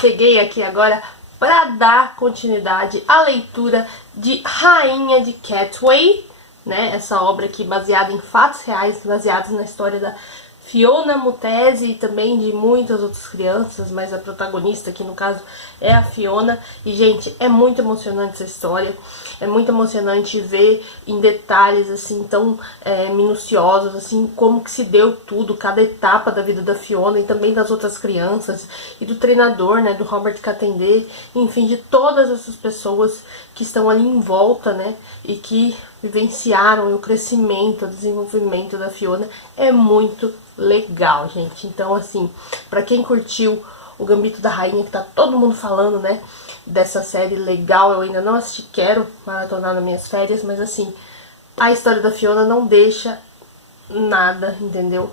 Cheguei aqui agora para dar continuidade à leitura de Rainha de Catway, né? Essa obra aqui baseada em fatos reais, baseados na história da Fiona Mutesi e também de muitas outras crianças, mas a protagonista aqui no caso é a Fiona. E gente, é muito emocionante essa história, é muito emocionante ver em detalhes assim tão minuciosos, assim, como que se deu tudo, cada etapa da vida da Fiona e também das outras crianças e do treinador, né, do Robert Katendê, enfim, de todas essas pessoas que estão ali em volta, né, e que vivenciaram o crescimento, o desenvolvimento da Fiona. É muito legal, gente. Então, assim, pra quem curtiu o Gambito da Rainha, que tá todo mundo falando, né, dessa série legal, eu ainda não assisti, quero maratonar nas minhas férias, mas assim, a história da Fiona não deixa nada, entendeu,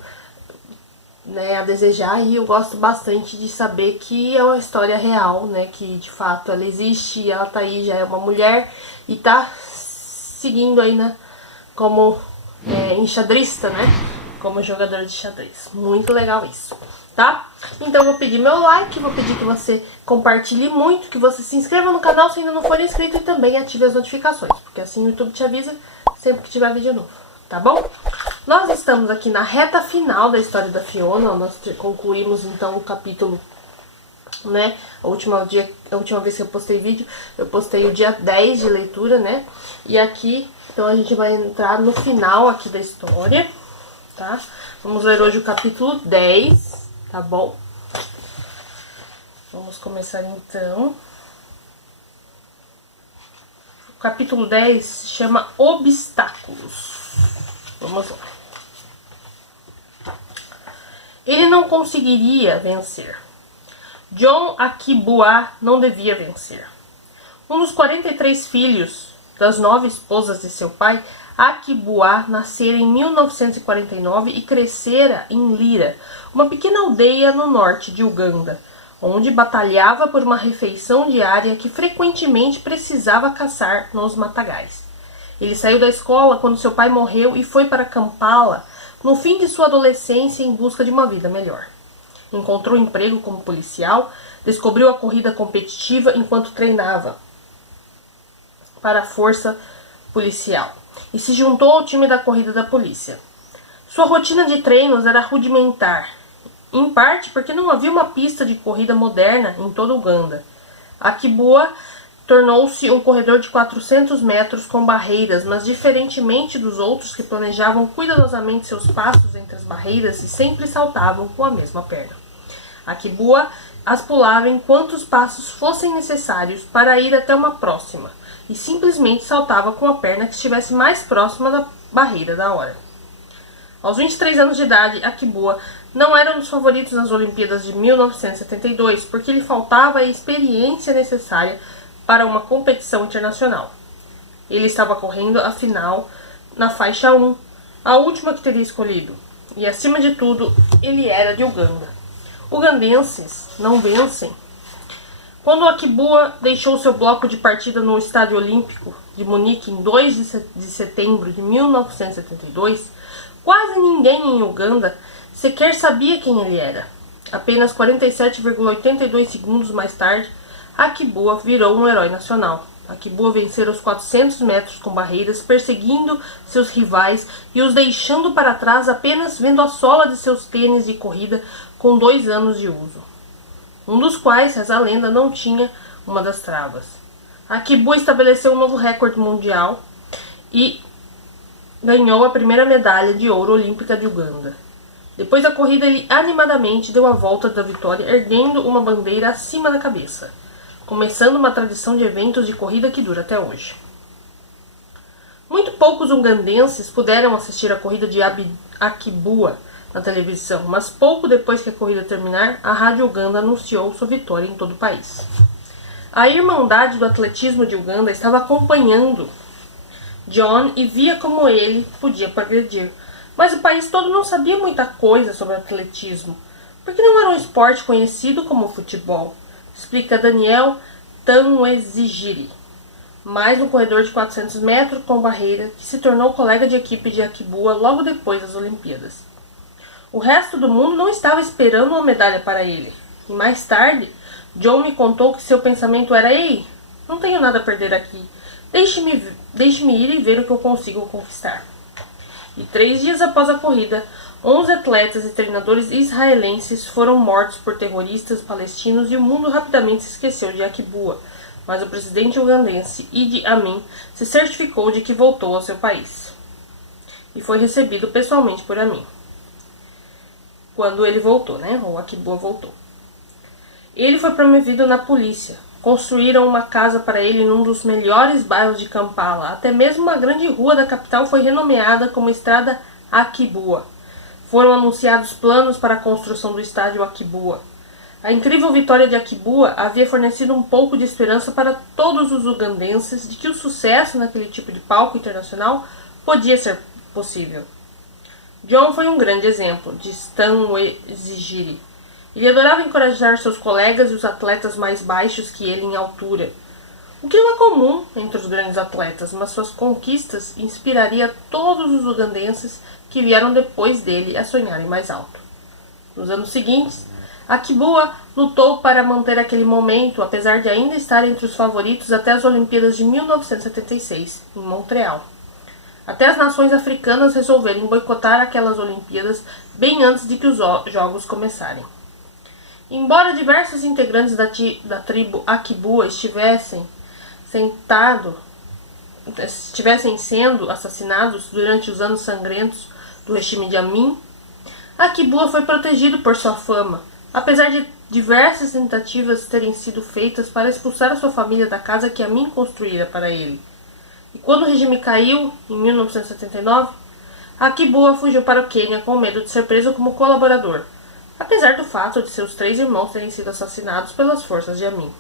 né, a desejar. E eu gosto bastante de saber que é uma história real, né, que de fato ela existe, ela tá aí, já é uma mulher e tá seguindo aí, né, como enxadrista, né, como jogadora de xadrez. Muito legal isso, tá? Então eu vou pedir meu like, vou pedir que você compartilhe muito, que você se inscreva no canal se ainda não for inscrito e também ative as notificações, porque assim o YouTube te avisa sempre que tiver vídeo novo, tá bom? Nós estamos aqui na reta final da história da Fiona, nós concluímos então o capítulo, né, a última vez que eu postei vídeo, eu postei o dia 10 de leitura, né, e aqui, então a gente vai entrar no final aqui da história, tá? Vamos ler hoje o capítulo 10, tá bom? Vamos começar então. O capítulo 10 se chama Obstáculos. Vamos lá. Ele não conseguiria vencer. John Akibua não devia vencer. Um dos 43 filhos das 9 esposas de seu pai, Akibua nascera em 1949 e crescera em Lira, uma pequena aldeia no norte de Uganda, onde batalhava por uma refeição diária que frequentemente precisava caçar nos matagais. Ele saiu da escola quando seu pai morreu e foi para Kampala no fim de sua adolescência em busca de uma vida melhor. Encontrou emprego como policial, descobriu a corrida competitiva enquanto treinava para a força policial e se juntou ao time da corrida da polícia. Sua rotina de treinos era rudimentar, em parte porque não havia uma pista de corrida moderna em toda Uganda. Akibua tornou-se um corredor de 400 metros com barreiras, mas diferentemente dos outros que planejavam cuidadosamente seus passos entre as barreiras e sempre saltavam com a mesma perna. Akibua as pulava enquanto os passos fossem necessários para ir até uma próxima, e simplesmente saltava com a perna que estivesse mais próxima da barreira da hora. Aos 23 anos de idade, Akibua não era um dos favoritos nas Olimpíadas de 1972, porque lhe faltava a experiência necessária para uma competição internacional. Ele estava correndo a final na faixa 1, a última que teria escolhido, e acima de tudo, ele era de Uganda. Ugandenses não vencem. Quando Akibua deixou seu bloco de partida no Estádio Olímpico de Munique em 2 de setembro de 1972, quase ninguém em Uganda sequer sabia quem ele era. Apenas 47,82 segundos mais tarde, Akibua virou um herói nacional. Akibua vencera os 400 metros com barreiras, perseguindo seus rivais e os deixando para trás apenas vendo a sola de seus tênis de corrida com 2 anos de uso, um dos quais, reza a lenda, não tinha uma das travas. Akibua estabeleceu um novo recorde mundial e ganhou a primeira medalha de ouro olímpica de Uganda. Depois da corrida, ele animadamente deu a volta da vitória, erguendo uma bandeira acima da cabeça, começando uma tradição de eventos de corrida que dura até hoje. Muito poucos ugandenses puderam assistir a corrida de Akibua na televisão, mas pouco depois que a corrida terminar, a Rádio Uganda anunciou sua vitória em todo o país. A Irmandade do Atletismo de Uganda estava acompanhando John e via como ele podia progredir, mas o país todo não sabia muita coisa sobre atletismo, porque não era um esporte conhecido como o futebol, explica Daniel Tanwezigiri, mais um corredor de 400 metros com barreira que se tornou colega de equipe de Akibua logo depois das Olimpíadas. O resto do mundo não estava esperando uma medalha para ele, e mais tarde, John me contou que seu pensamento era: ei, não tenho nada a perder aqui. Deixe-me ir e ver o que eu consigo conquistar. E 3 dias após a corrida, 11 atletas e treinadores israelenses foram mortos por terroristas palestinos e o mundo rapidamente se esqueceu de Akibua, mas o presidente ugandense Idi Amin se certificou de que voltou ao seu país. E foi recebido pessoalmente por Amin. Quando ele voltou, o Akibua voltou. Ele foi promovido na polícia. Construíram uma casa para ele num dos melhores bairros de Kampala. Até mesmo uma grande rua da capital foi renomeada como Estrada Akibua. Foram anunciados planos para a construção do estádio Akibua. A incrível vitória de Akibua havia fornecido um pouco de esperança para todos os ugandenses de que o sucesso naquele tipo de palco internacional podia ser possível. John foi um grande exemplo de Stanley Zigiri. Ele adorava encorajar seus colegas e os atletas mais baixos que ele em altura, o que não é comum entre os grandes atletas, mas suas conquistas inspiraria todos os ugandenses que vieram depois dele a sonharem mais alto. Nos anos seguintes, Akibua lutou para manter aquele momento, apesar de ainda estar entre os favoritos até as Olimpíadas de 1976, em Montreal. Até as nações africanas resolverem boicotar aquelas Olimpíadas bem antes de que os jogos começarem. Embora diversos integrantes da tribo Akibua estivessem sendo assassinados durante os anos sangrentos do regime de Amin, Akibua foi protegido por sua fama, apesar de diversas tentativas terem sido feitas para expulsar a sua família da casa que Amin construíra para ele. E quando o regime caiu, em 1979, Akibua fugiu para o Quênia com medo de ser preso como colaborador, apesar do fato de seus 3 irmãos terem sido assassinados pelas forças de Amin.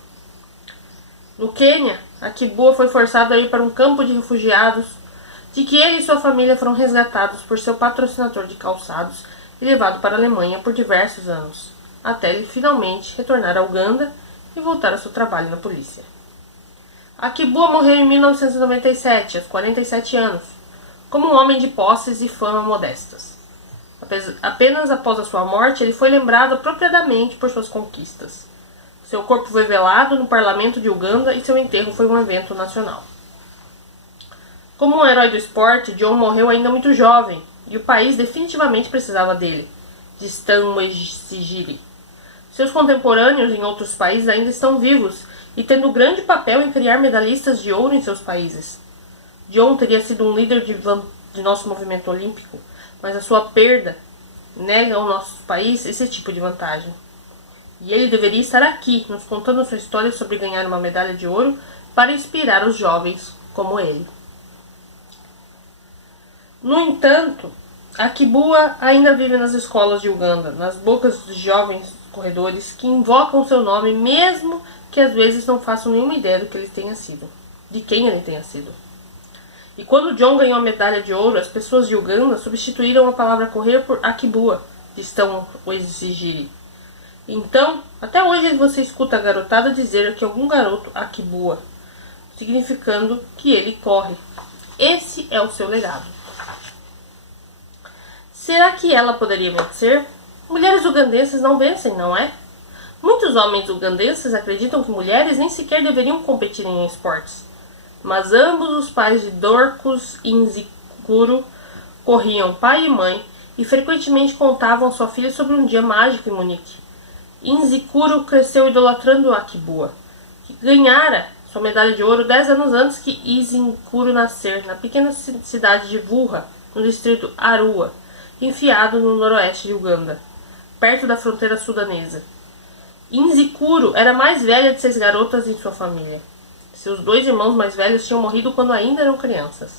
No Quênia, Akibua foi forçado a ir para um campo de refugiados, de que ele e sua família foram resgatados por seu patrocinador de calçados e levado para a Alemanha por diversos anos, até ele finalmente retornar a Uganda e voltar ao seu trabalho na polícia. Akibua morreu em 1997, aos 47 anos, como um homem de posses e fama modestas. Apenas após a sua morte, ele foi lembrado apropriadamente por suas conquistas. Seu corpo foi velado no parlamento de Uganda e seu enterro foi um evento nacional. Como um herói do esporte, John morreu ainda muito jovem, e o país definitivamente precisava dele, de Stanley Zigiri. Seus contemporâneos em outros países ainda estão vivos e tendo grande papel em criar medalhistas de ouro em seus países. John teria sido um líder de nosso movimento olímpico, mas a sua perda nega ao nosso país esse tipo de vantagem. E ele deveria estar aqui, nos contando sua história sobre ganhar uma medalha de ouro para inspirar os jovens como ele. No entanto, Akibua ainda vive nas escolas de Uganda, nas bocas dos jovens corredores que invocam seu nome, mesmo que às vezes não façam nenhuma ideia do que ele tenha sido, de quem ele tenha sido. E quando John ganhou a medalha de ouro, as pessoas de Uganda substituíram a palavra correr por Akibua, que estão o exigirem. Então, até hoje você escuta a garotada dizer que algum garoto Akibua, significando que ele corre. Esse é o seu legado. Será que ela poderia vencer? Mulheres ugandenses não vencem, não é? Muitos homens ugandenses acreditam que mulheres nem sequer deveriam competir em esportes. Mas ambos os pais de Dorcas e Nzikuru corriam, pai e mãe, e frequentemente contavam a sua filha sobre um dia mágico em Munique. Nzikuru cresceu idolatrando Akibua, que ganhara sua medalha de ouro 10 anos antes que Nzikuru nascer, na pequena cidade de Vurra, no distrito Arua, enfiado no noroeste de Uganda, perto da fronteira sudanesa. Nzikuru era a mais velha de 6 garotas em sua família. Seus 2 irmãos mais velhos tinham morrido quando ainda eram crianças.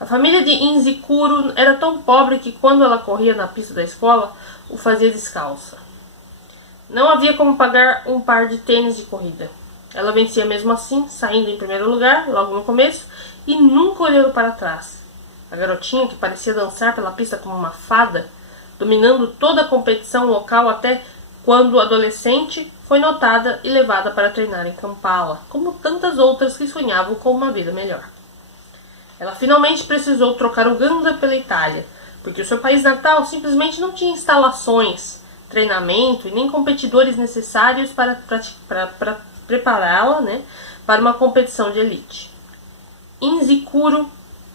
A família de Nzikuru era tão pobre que quando ela corria na pista da escola, o fazia descalça. Não havia como pagar um par de tênis de corrida. Ela vencia mesmo assim, saindo em primeiro lugar, logo no começo, e nunca olhando para trás. A garotinha, que parecia dançar pela pista como uma fada, dominando toda a competição local até quando adolescente, foi notada e levada para treinar em Kampala, como tantas outras que sonhavam com uma vida melhor. Ela finalmente precisou trocar Uganda pela Itália, porque o seu país natal simplesmente não tinha instalações treinamento e nem competidores necessários para prepará-la, né, para uma competição de elite. Inzikuro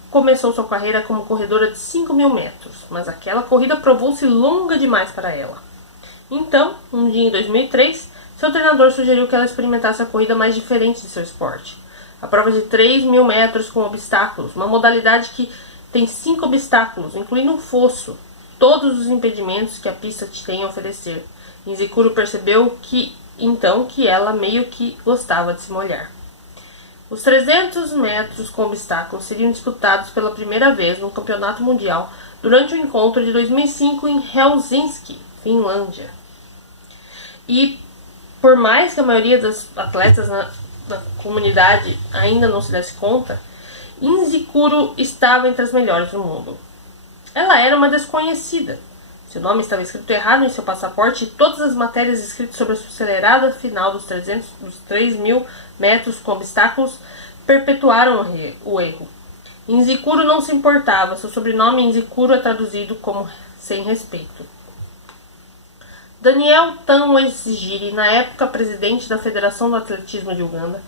começou sua carreira como corredora de 5.000 metros, mas aquela corrida provou-se longa demais para ela. Então, um dia em 2003, seu treinador sugeriu que ela experimentasse a corrida mais diferente de seu esporte. A prova de 3.000 metros com obstáculos, uma modalidade que tem 5 obstáculos, incluindo um fosso, todos os impedimentos que a pista tem a oferecer. Inzikuro percebeu que ela meio que gostava de se molhar. Os 300 metros com obstáculos seriam disputados pela primeira vez no Campeonato Mundial durante o encontro de 2005 em Helsinki, Finlândia. E por mais que a maioria dos atletas na comunidade ainda não se desse conta, Inzikuro estava entre as melhores do mundo. Ela era uma desconhecida. Seu nome estava escrito errado em seu passaporte e todas as matérias escritas sobre a sua acelerada final dos 3.000 metros com obstáculos perpetuaram o erro. Inzikuro não se importava. Seu sobrenome Inzikuro é traduzido como sem respeito. Daniel Tanwezigiri, na época presidente da Federação do Atletismo de Uganda,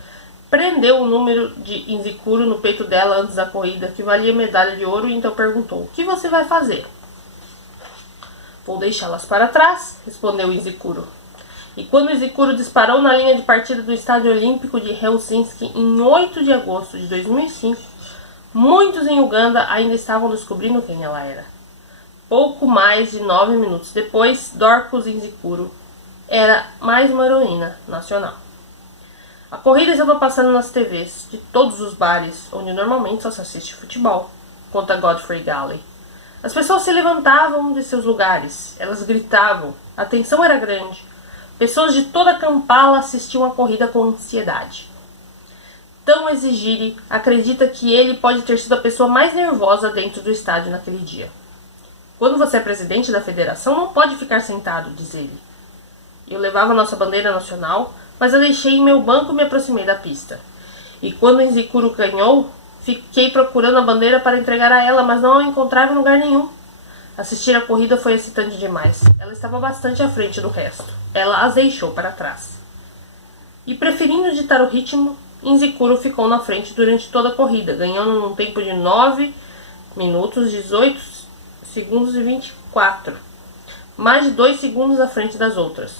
prendeu o número de Inzikuro no peito dela antes da corrida, que valia medalha de ouro, e então perguntou: "O que você vai fazer?" "Vou deixá-las para trás", respondeu Inzikuro. E quando Inzikuro disparou na linha de partida do Estádio Olímpico de Helsinki em 8 de agosto de 2005, muitos em Uganda ainda estavam descobrindo quem ela era. Pouco mais de 9 minutos depois, Dorcas Inzikuro era mais uma heroína nacional. A corrida estava passando nas TVs de todos os bares, onde normalmente só se assiste futebol, conta Godfrey Galley. As pessoas se levantavam de seus lugares, elas gritavam, a tensão era grande. Pessoas de toda Kampala assistiam a corrida com ansiedade. Tanwezigiri acredita que ele pode ter sido a pessoa mais nervosa dentro do estádio naquele dia. "Quando você é presidente da federação, não pode ficar sentado", diz ele. "Eu levava nossa bandeira nacional, mas a deixei em meu banco e me aproximei da pista. E quando Inzikuro ganhou, fiquei procurando a bandeira para entregar a ela, mas não a encontrava em lugar nenhum. Assistir a corrida foi excitante demais. Ela estava bastante à frente do resto. Ela as deixou para trás." E preferindo ditar o ritmo, Inzikuro ficou na frente durante toda a corrida, ganhando num tempo de 9 minutos, 18 segundos e 24, mais de 2 segundos à frente das outras.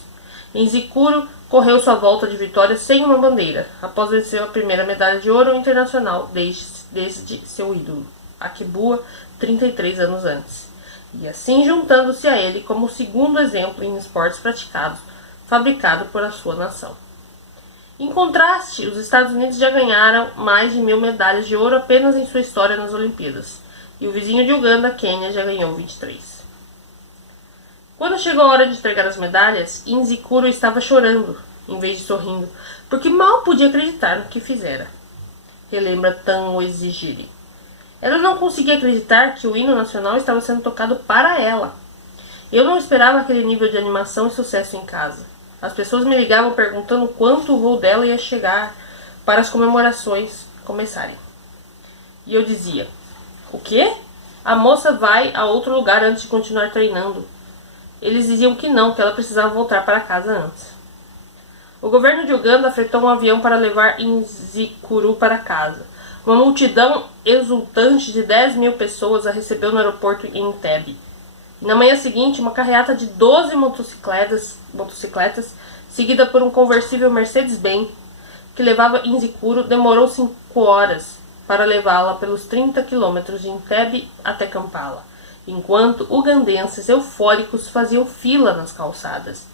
Inzikuro correu sua volta de vitória sem uma bandeira, após vencer a primeira medalha de ouro internacional desde seu ídolo, Akibua, 33 anos antes, e assim juntando-se a ele como o segundo exemplo em esportes praticados, fabricado por a sua nação. Em contraste, os Estados Unidos já ganharam mais de 1.000 medalhas de ouro apenas em sua história nas Olimpíadas, e o vizinho de Uganda, Quênia, já ganhou 23. Quando chegou a hora de entregar as medalhas, Inzikuro estava chorando, em vez de sorrindo, porque mal podia acreditar no que fizera. Relembra Tanwezigiri. Ela não conseguia acreditar que o hino nacional estava sendo tocado para ela. Eu não esperava aquele nível de animação e sucesso em casa. As pessoas me ligavam perguntando quanto o voo dela ia chegar para as comemorações começarem. E eu dizia: "O quê? A moça vai a outro lugar antes de continuar treinando." Eles diziam que não, que ela precisava voltar para casa antes. O governo de Uganda fretou um avião para levar Inzikuro para casa. Uma multidão exultante de 10.000 pessoas a recebeu no aeroporto em Entebbe. E na manhã seguinte, uma carreata de 12 motocicletas, seguida por um conversível Mercedes-Benz, que levava Inzikuro, demorou 5 horas para levá-la pelos 30 quilômetros de Entebbe até Kampala, enquanto ugandenses eufóricos faziam fila nas calçadas.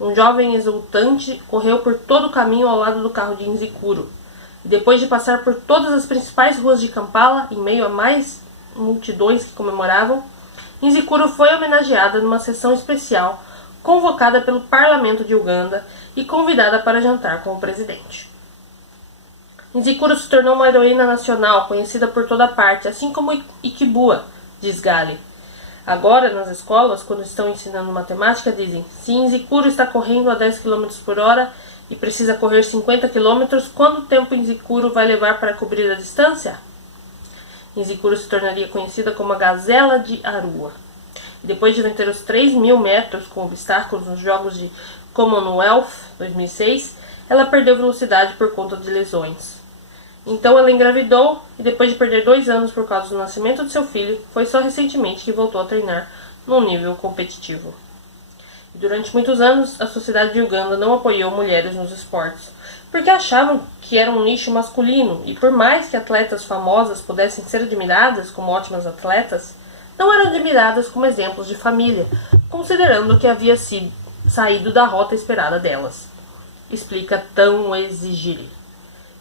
Um jovem exultante correu por todo o caminho ao lado do carro de Inzikuro, e depois de passar por todas as principais ruas de Kampala, em meio a mais multidões que comemoravam, Inzikuro foi homenageada numa sessão especial convocada pelo Parlamento de Uganda e convidada para jantar com o presidente. Inzikuro se tornou uma heroína nacional, conhecida por toda parte, assim como Ikibua, diz Gale. Agora, nas escolas, quando estão ensinando matemática, dizem: "Se Inzikuro está correndo a 10 km por hora e precisa correr 50 km, quanto tempo Inzikuro vai levar para cobrir a distância?" Inzikuro se tornaria conhecida como a Gazela de Arua. e depois de vencer os 3.000 metros com obstáculos nos Jogos de Commonwealth 2006, ela perdeu velocidade por conta de lesões. Então ela engravidou e depois de perder 2 anos por causa do nascimento de seu filho, foi só recentemente que voltou a treinar num nível competitivo. E durante muitos anos, a sociedade de Uganda não apoiou mulheres nos esportes, porque achavam que era um nicho masculino e por mais que atletas famosas pudessem ser admiradas como ótimas atletas, não eram admiradas como exemplos de família, considerando que havia saído da rota esperada delas. Explica Tão Exigire.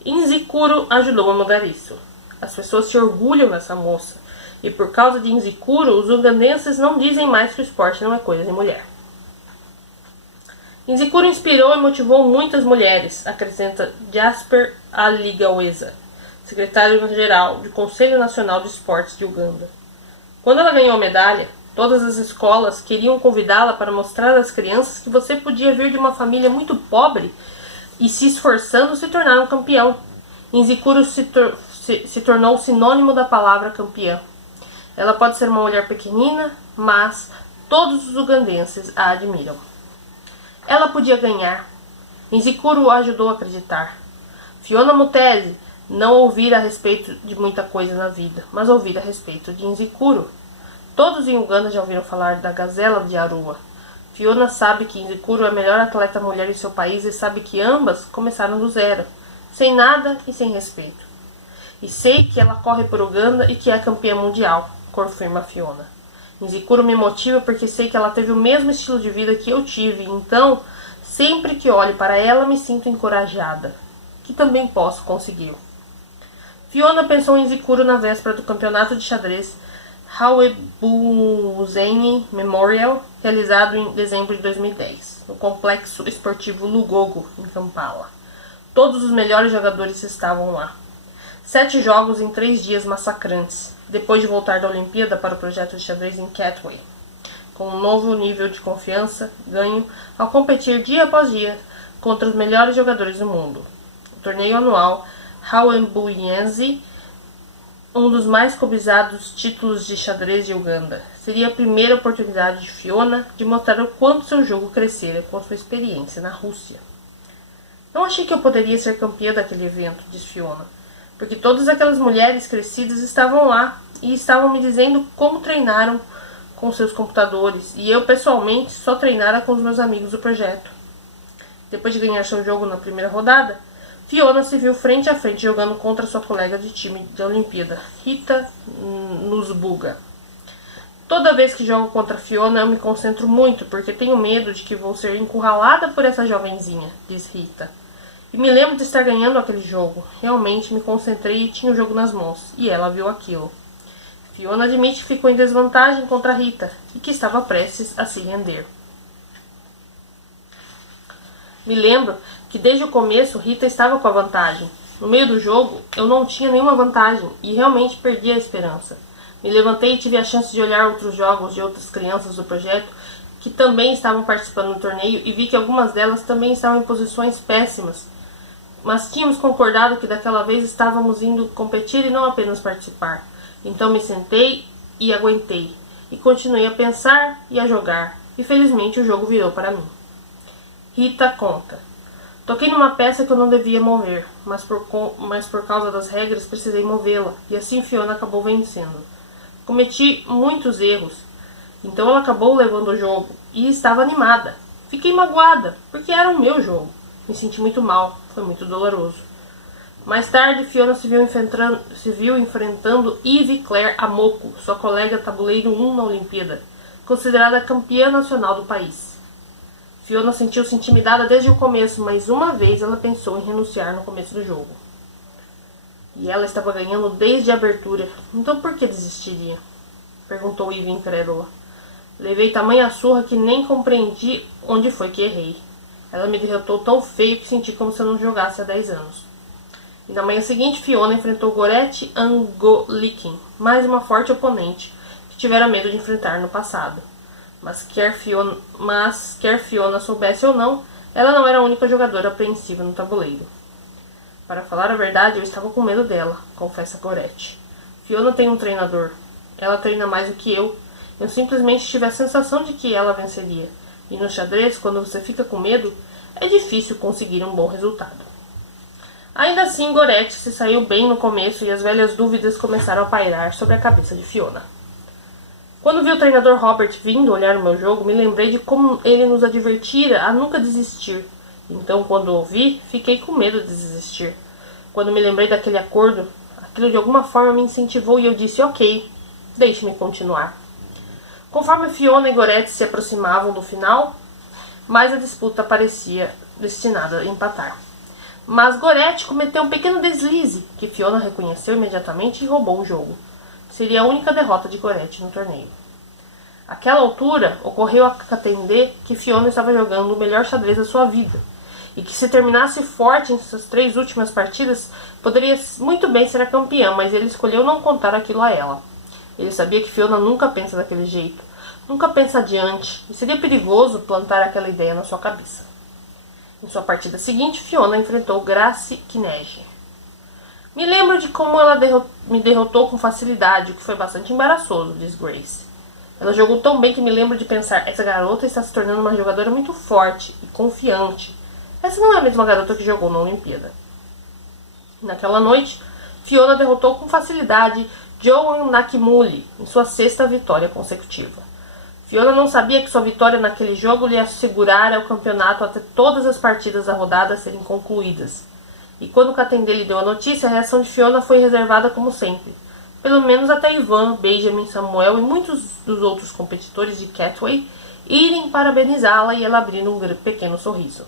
Nzikuru ajudou a mudar isso. As pessoas se orgulham dessa moça, e por causa de Nzikuru, os ugandenses não dizem mais que o esporte não é coisa de mulher. Nzikuru inspirou e motivou muitas mulheres, acrescenta Jasper Aligaweza, secretário-geral do Conselho Nacional de Esportes de Uganda. Quando ela ganhou a medalha, todas as escolas queriam convidá-la para mostrar às crianças que você podia vir de uma família muito pobre e se esforçando se tornar um campeão. Nzikuru se tornou sinônimo da palavra campeã. Ela pode ser uma mulher pequenina, mas todos os ugandenses a admiram. Ela podia ganhar. Nzikuru a ajudou a acreditar. Fiona Mutesi não ouvira a respeito de muita coisa na vida, mas ouvira a respeito de Nzikuru. Todos em Uganda já ouviram falar da Gazela de Arua. Fiona sabe que Nzikuru é a melhor atleta mulher em seu país e sabe que ambas começaram do zero, sem nada e sem respeito. E sei que ela corre por Uganda e que é campeã mundial, confirma Fiona. Nzikuru me motiva porque sei que ela teve o mesmo estilo de vida que eu tive, então, sempre que olho para ela, me sinto encorajada, que também posso conseguir. Fiona pensou em Nzikuru na véspera do campeonato de xadrez Hawebuzeni Memorial, realizado em dezembro de 2010, no complexo esportivo Lugogo, em Kampala. Todos os melhores jogadores estavam lá. 7 jogos em 3 dias massacrantes, depois de voltar da Olimpíada para o projeto de xadrez em Katwe, com um novo nível de confiança ganho ao competir dia após dia contra os melhores jogadores do mundo. O torneio anual Hawembuyenzi, um dos mais cobiçados títulos de xadrez de Uganda, seria a primeira oportunidade de Fiona de mostrar o quanto seu jogo crescera com sua experiência na Rússia. Não achei que eu poderia ser campeã daquele evento, disse Fiona, porque todas aquelas mulheres crescidas estavam lá e estavam me dizendo como treinaram com seus computadores, e eu pessoalmente só treinara com os meus amigos do projeto. Depois de ganhar seu jogo na primeira rodada, Fiona se viu frente a frente jogando contra sua colega de time da Olimpíada, Rita Nusbuga. Toda vez que jogo contra Fiona eu me concentro muito, porque tenho medo de que vou ser encurralada por essa jovenzinha, diz Rita. E me lembro de estar ganhando aquele jogo. Realmente me concentrei e tinha o jogo nas mãos, e ela viu aquilo. Fiona admite que ficou em desvantagem contra Rita, e que estava prestes a se render. Me lembro que desde o começo Rita estava com a vantagem. No meio do jogo, eu não tinha nenhuma vantagem e realmente perdi a esperança. Me levantei e tive a chance de olhar outros jogos de outras crianças do projeto que também estavam participando do torneio e vi que algumas delas também estavam em posições péssimas. Mas tínhamos concordado que daquela vez estávamos indo competir e não apenas participar. Então me sentei e aguentei. E continuei a pensar e a jogar. E felizmente o jogo virou para mim. Rita conta. Toquei numa peça que eu não devia mover, mas por causa das regras precisei movê-la, e assim Fiona acabou vencendo. Cometi muitos erros, então ela acabou levando o jogo, e estava animada. Fiquei magoada, porque era o meu jogo. Me senti muito mal, foi muito doloroso. Mais tarde, Fiona se viu enfrentando Eve Claire Amoko, sua colega tabuleiro 1 na Olimpíada, considerada campeã nacional do país. Fiona sentiu-se intimidada desde o começo, mas uma vez ela pensou em renunciar no começo do jogo. E ela estava ganhando desde a abertura, então por que desistiria? Perguntou Eve incrédula. Levei tamanha surra que nem compreendi onde foi que errei. Ela me derrotou tão feio que senti como se eu não jogasse há 10 anos. E na manhã seguinte, Fiona enfrentou Gorete Angolikin, mais uma forte oponente que tivera medo de enfrentar no passado. Mas quer Fiona soubesse ou não, ela não era a única jogadora apreensiva no tabuleiro. Para falar a verdade, eu estava com medo dela, confessa Gorete. Fiona tem um treinador. Ela treina mais do que eu. Eu simplesmente tive a sensação de que ela venceria. E no xadrez, quando você fica com medo, é difícil conseguir um bom resultado. Ainda assim, Goretti se saiu bem no começo e as velhas dúvidas começaram a pairar sobre a cabeça de Fiona. Quando vi o treinador Robert vindo olhar o meu jogo, me lembrei de como ele nos advertira a nunca desistir. Então, quando ouvi, fiquei com medo de desistir. Quando me lembrei daquele acordo, aquilo de alguma forma me incentivou e eu disse, ok, deixe-me continuar. Conforme Fiona e Goretti se aproximavam do final, mais a disputa parecia destinada a empatar. Mas Goretti cometeu um pequeno deslize, que Fiona reconheceu imediatamente e roubou o jogo. Seria a única derrota de Goretti no torneio. Àquela altura, ocorreu a Katende que Fiona estava jogando o melhor xadrez da sua vida, e que se terminasse forte em suas 3 últimas partidas, poderia muito bem ser a campeã, mas ele escolheu não contar aquilo a ela. Ele sabia que Fiona nunca pensa daquele jeito, nunca pensa adiante, e seria perigoso plantar aquela ideia na sua cabeça. Em sua partida seguinte, Fiona enfrentou Grace Kinege. Me lembro de como ela me derrotou com facilidade, o que foi bastante embaraçoso, diz Grace. Ela jogou tão bem que me lembro de pensar, essa garota está se tornando uma jogadora muito forte e confiante. Essa não é a mesma garota que jogou na Olimpíada. Naquela noite, Fiona derrotou com facilidade Joan Nakimuli em sua 6ª vitória consecutiva. Fiona não sabia que sua vitória naquele jogo lhe assegurara o campeonato até todas as partidas da rodada serem concluídas. E quando Katende lhe deu a notícia, a reação de Fiona foi reservada como sempre. Pelo menos até Ivan, Benjamin, Samuel e muitos dos outros competidores de Catway irem parabenizá-la e ela abrir um pequeno sorriso.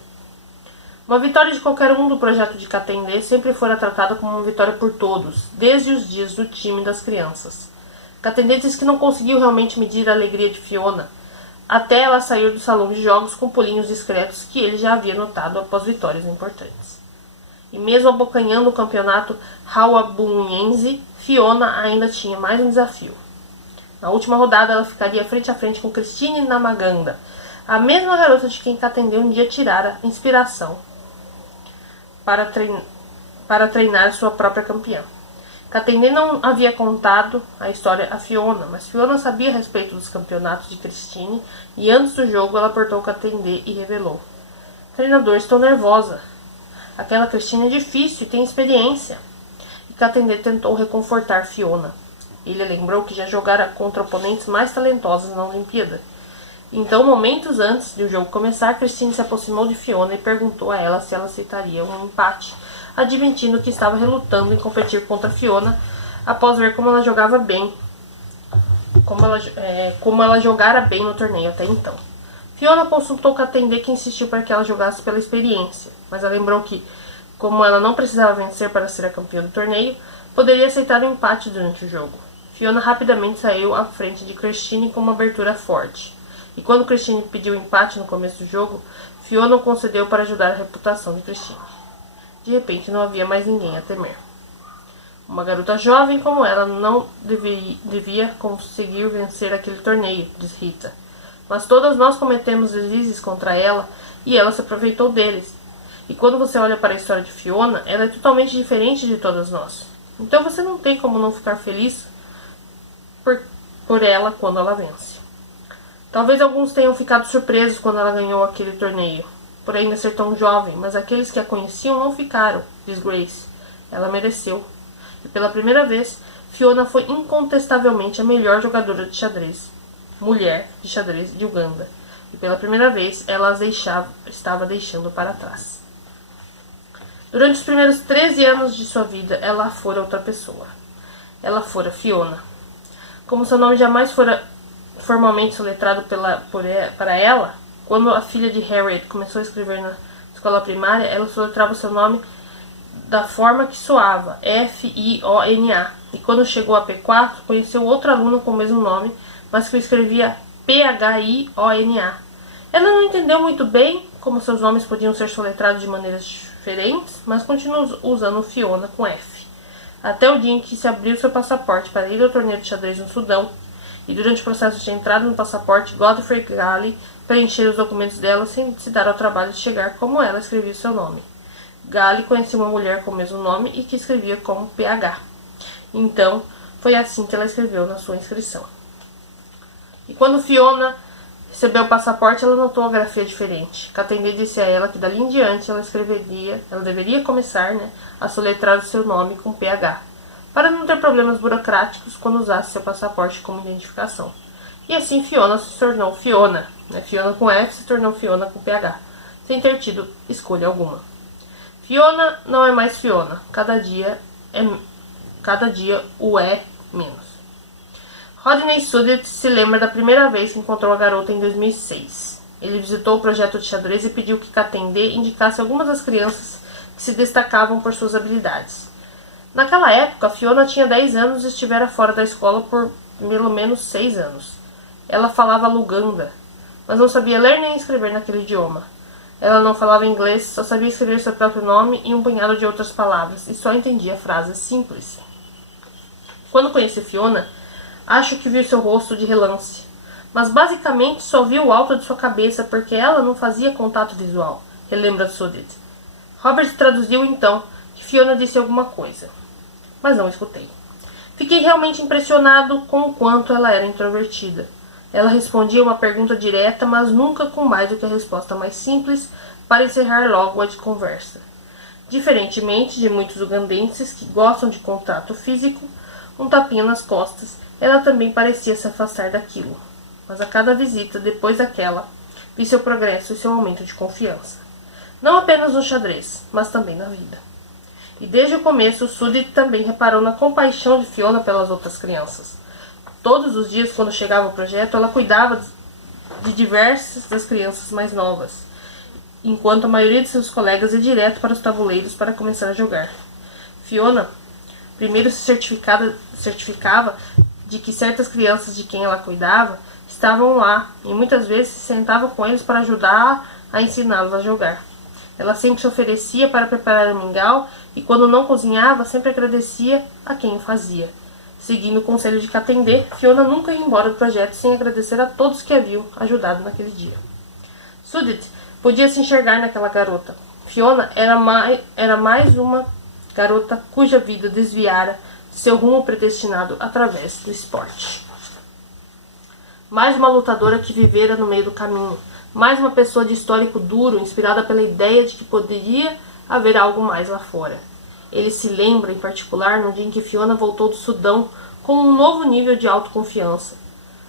Uma vitória de qualquer um do projeto de Katende sempre fora tratada como uma vitória por todos, desde os dias do time das crianças. Katende disse que não conseguiu realmente medir a alegria de Fiona, até ela sair do salão de jogos com pulinhos discretos que ele já havia notado após vitórias importantes. E mesmo abocanhando o campeonato Hawabunyense, Fiona ainda tinha mais um desafio. Na última rodada, ela ficaria frente a frente com Christine Namaganda, a mesma garota de quem Katende um dia tirara inspiração para treinar sua própria campeã. Katende não havia contado a história a Fiona, mas Fiona sabia a respeito dos campeonatos de Christine e antes do jogo ela apertou Katende e revelou. Treinador, estou nervosa. Aquela Christine é difícil e tem experiência. E Katende tentou reconfortar Fiona. Ele lembrou que já jogara contra oponentes mais talentosos na Olimpíada. Então, momentos antes de o jogo começar, Christine se aproximou de Fiona e perguntou a ela se ela aceitaria um empate, admitindo que estava relutando em competir contra Fiona após ver como ela jogava bem, como ela jogara bem no torneio até então. Fiona consultou Katende, que insistiu para que ela jogasse pela experiência, mas ela lembrou que, como ela não precisava vencer para ser a campeã do torneio, poderia aceitar um empate durante o jogo. Fiona rapidamente saiu à frente de Christine com uma abertura forte. E quando Christine pediu empate no começo do jogo, Fiona o concedeu para ajudar a reputação de Christine. De repente, não havia mais ninguém a temer. Uma garota jovem como ela não devia conseguir vencer aquele torneio, diz Rita. Mas todas nós cometemos deslizes contra ela e ela se aproveitou deles. E quando você olha para a história de Fiona, ela é totalmente diferente de todas nós. Então você não tem como não ficar feliz por ela quando ela vence. Talvez alguns tenham ficado surpresos quando ela ganhou aquele torneio, por ainda ser tão jovem, mas aqueles que a conheciam não ficaram, diz Grace. Ela mereceu. E pela primeira vez, Fiona foi incontestavelmente a melhor jogadora de xadrez, mulher de xadrez de Uganda. E pela primeira vez, ela as estava deixando para trás. Durante os primeiros 13 anos de sua vida, ela fora outra pessoa. Ela fora Fiona. Como seu nome jamais fora formalmente soletrado para ela, quando a filha de Harriet começou a escrever na escola primária, ela soletrava seu nome da forma que soava, Fiona. E quando chegou a P4, conheceu outro aluno com o mesmo nome, mas que o escrevia Phiona. Ela não entendeu muito bem como seus nomes podiam ser soletrados de maneiras diferentes, mas continuou usando Fiona com F. Até o dia em que se abriu seu passaporte para ir ao torneio de xadrez no Sudão, e durante o processo de entrada no passaporte, Godfrey Galley preencheu os documentos dela sem se dar ao trabalho de chegar como ela escrevia o seu nome. Galley conhecia uma mulher com o mesmo nome e que escrevia como PH. Então, foi assim que ela escreveu na sua inscrição. E quando Fiona recebeu o passaporte, ela notou a grafia diferente. Katendê disse a ela que dali em diante ela deveria começar, a soletrar o seu nome com PH, para não ter problemas burocráticos quando usasse seu passaporte como identificação. E assim Fiona se tornou Fiona, Fiona com F se tornou Fiona com PH, sem ter tido escolha alguma. Fiona não é mais Fiona, cada dia o é menos. Rodney Sudduth se lembra da primeira vez que encontrou a garota em 2006. Ele visitou o projeto de xadrez e pediu que Katendê indicasse algumas das crianças que se destacavam por suas habilidades. Naquela época, Fiona tinha 10 anos e estivera fora da escola por pelo menos 6 anos. Ela falava Luganda, mas não sabia ler nem escrever naquele idioma. Ela não falava inglês, só sabia escrever seu próprio nome e um punhado de outras palavras, e só entendia frases simples. Quando conheci Fiona, acho que viu seu rosto de relance, mas basicamente só viu o alto de sua cabeça porque ela não fazia contato visual, relembra Sudduth. Robert traduziu então que Fiona disse alguma coisa, mas não escutei. Fiquei realmente impressionado com o quanto ela era introvertida. Ela respondia uma pergunta direta, mas nunca com mais do que a resposta mais simples para encerrar logo a conversa. Diferentemente de muitos ugandenses que gostam de contato físico, um tapinha nas costas, ela também parecia se afastar daquilo. Mas a cada visita, depois daquela, vi seu progresso e seu aumento de confiança. Não apenas no xadrez, mas também na vida. E desde o começo, Sudduth também reparou na compaixão de Fiona pelas outras crianças. Todos os dias, quando chegava o projeto, ela cuidava de diversas das crianças mais novas, enquanto a maioria de seus colegas ia direto para os tabuleiros para começar a jogar. Fiona primeiro se certificava de que certas crianças de quem ela cuidava estavam lá, e muitas vezes se sentava com eles para ajudar a ensiná-los a jogar. Ela sempre se oferecia para preparar o mingau, e quando não cozinhava, sempre agradecia a quem o fazia. Seguindo o conselho de Katendê, Fiona nunca ia embora do projeto sem agradecer a todos que haviam ajudado naquele dia. Sudduth podia se enxergar naquela garota. Fiona era mais uma garota cuja vida desviara de seu rumo predestinado através do esporte. Mais uma lutadora que vivera no meio do caminho. Mais uma pessoa de histórico duro, inspirada pela ideia de que poderia haver algo mais lá fora. Ele se lembra, em particular, no dia em que Fiona voltou do Sudão com um novo nível de autoconfiança.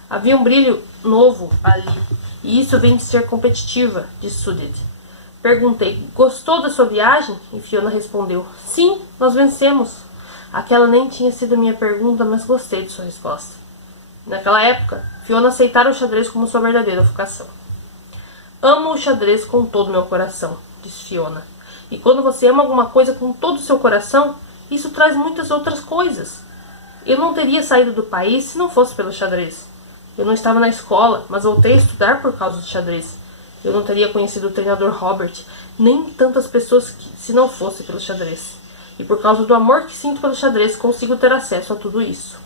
Havia um brilho novo ali, e isso vem de ser competitiva, disse Sudduth. Perguntei, gostou da sua viagem? E Fiona respondeu, sim, nós vencemos. Aquela nem tinha sido minha pergunta, mas gostei de sua resposta. Naquela época, Fiona aceitara o xadrez como sua verdadeira vocação. Amo o xadrez com todo o meu coração, disse Fiona. E quando você ama alguma coisa com todo o seu coração, isso traz muitas outras coisas. Eu não teria saído do país se não fosse pelo xadrez. Eu não estava na escola, mas voltei a estudar por causa do xadrez. Eu não teria conhecido o treinador Robert, nem tantas pessoas se não fosse pelo xadrez. E por causa do amor que sinto pelo xadrez, consigo ter acesso a tudo isso.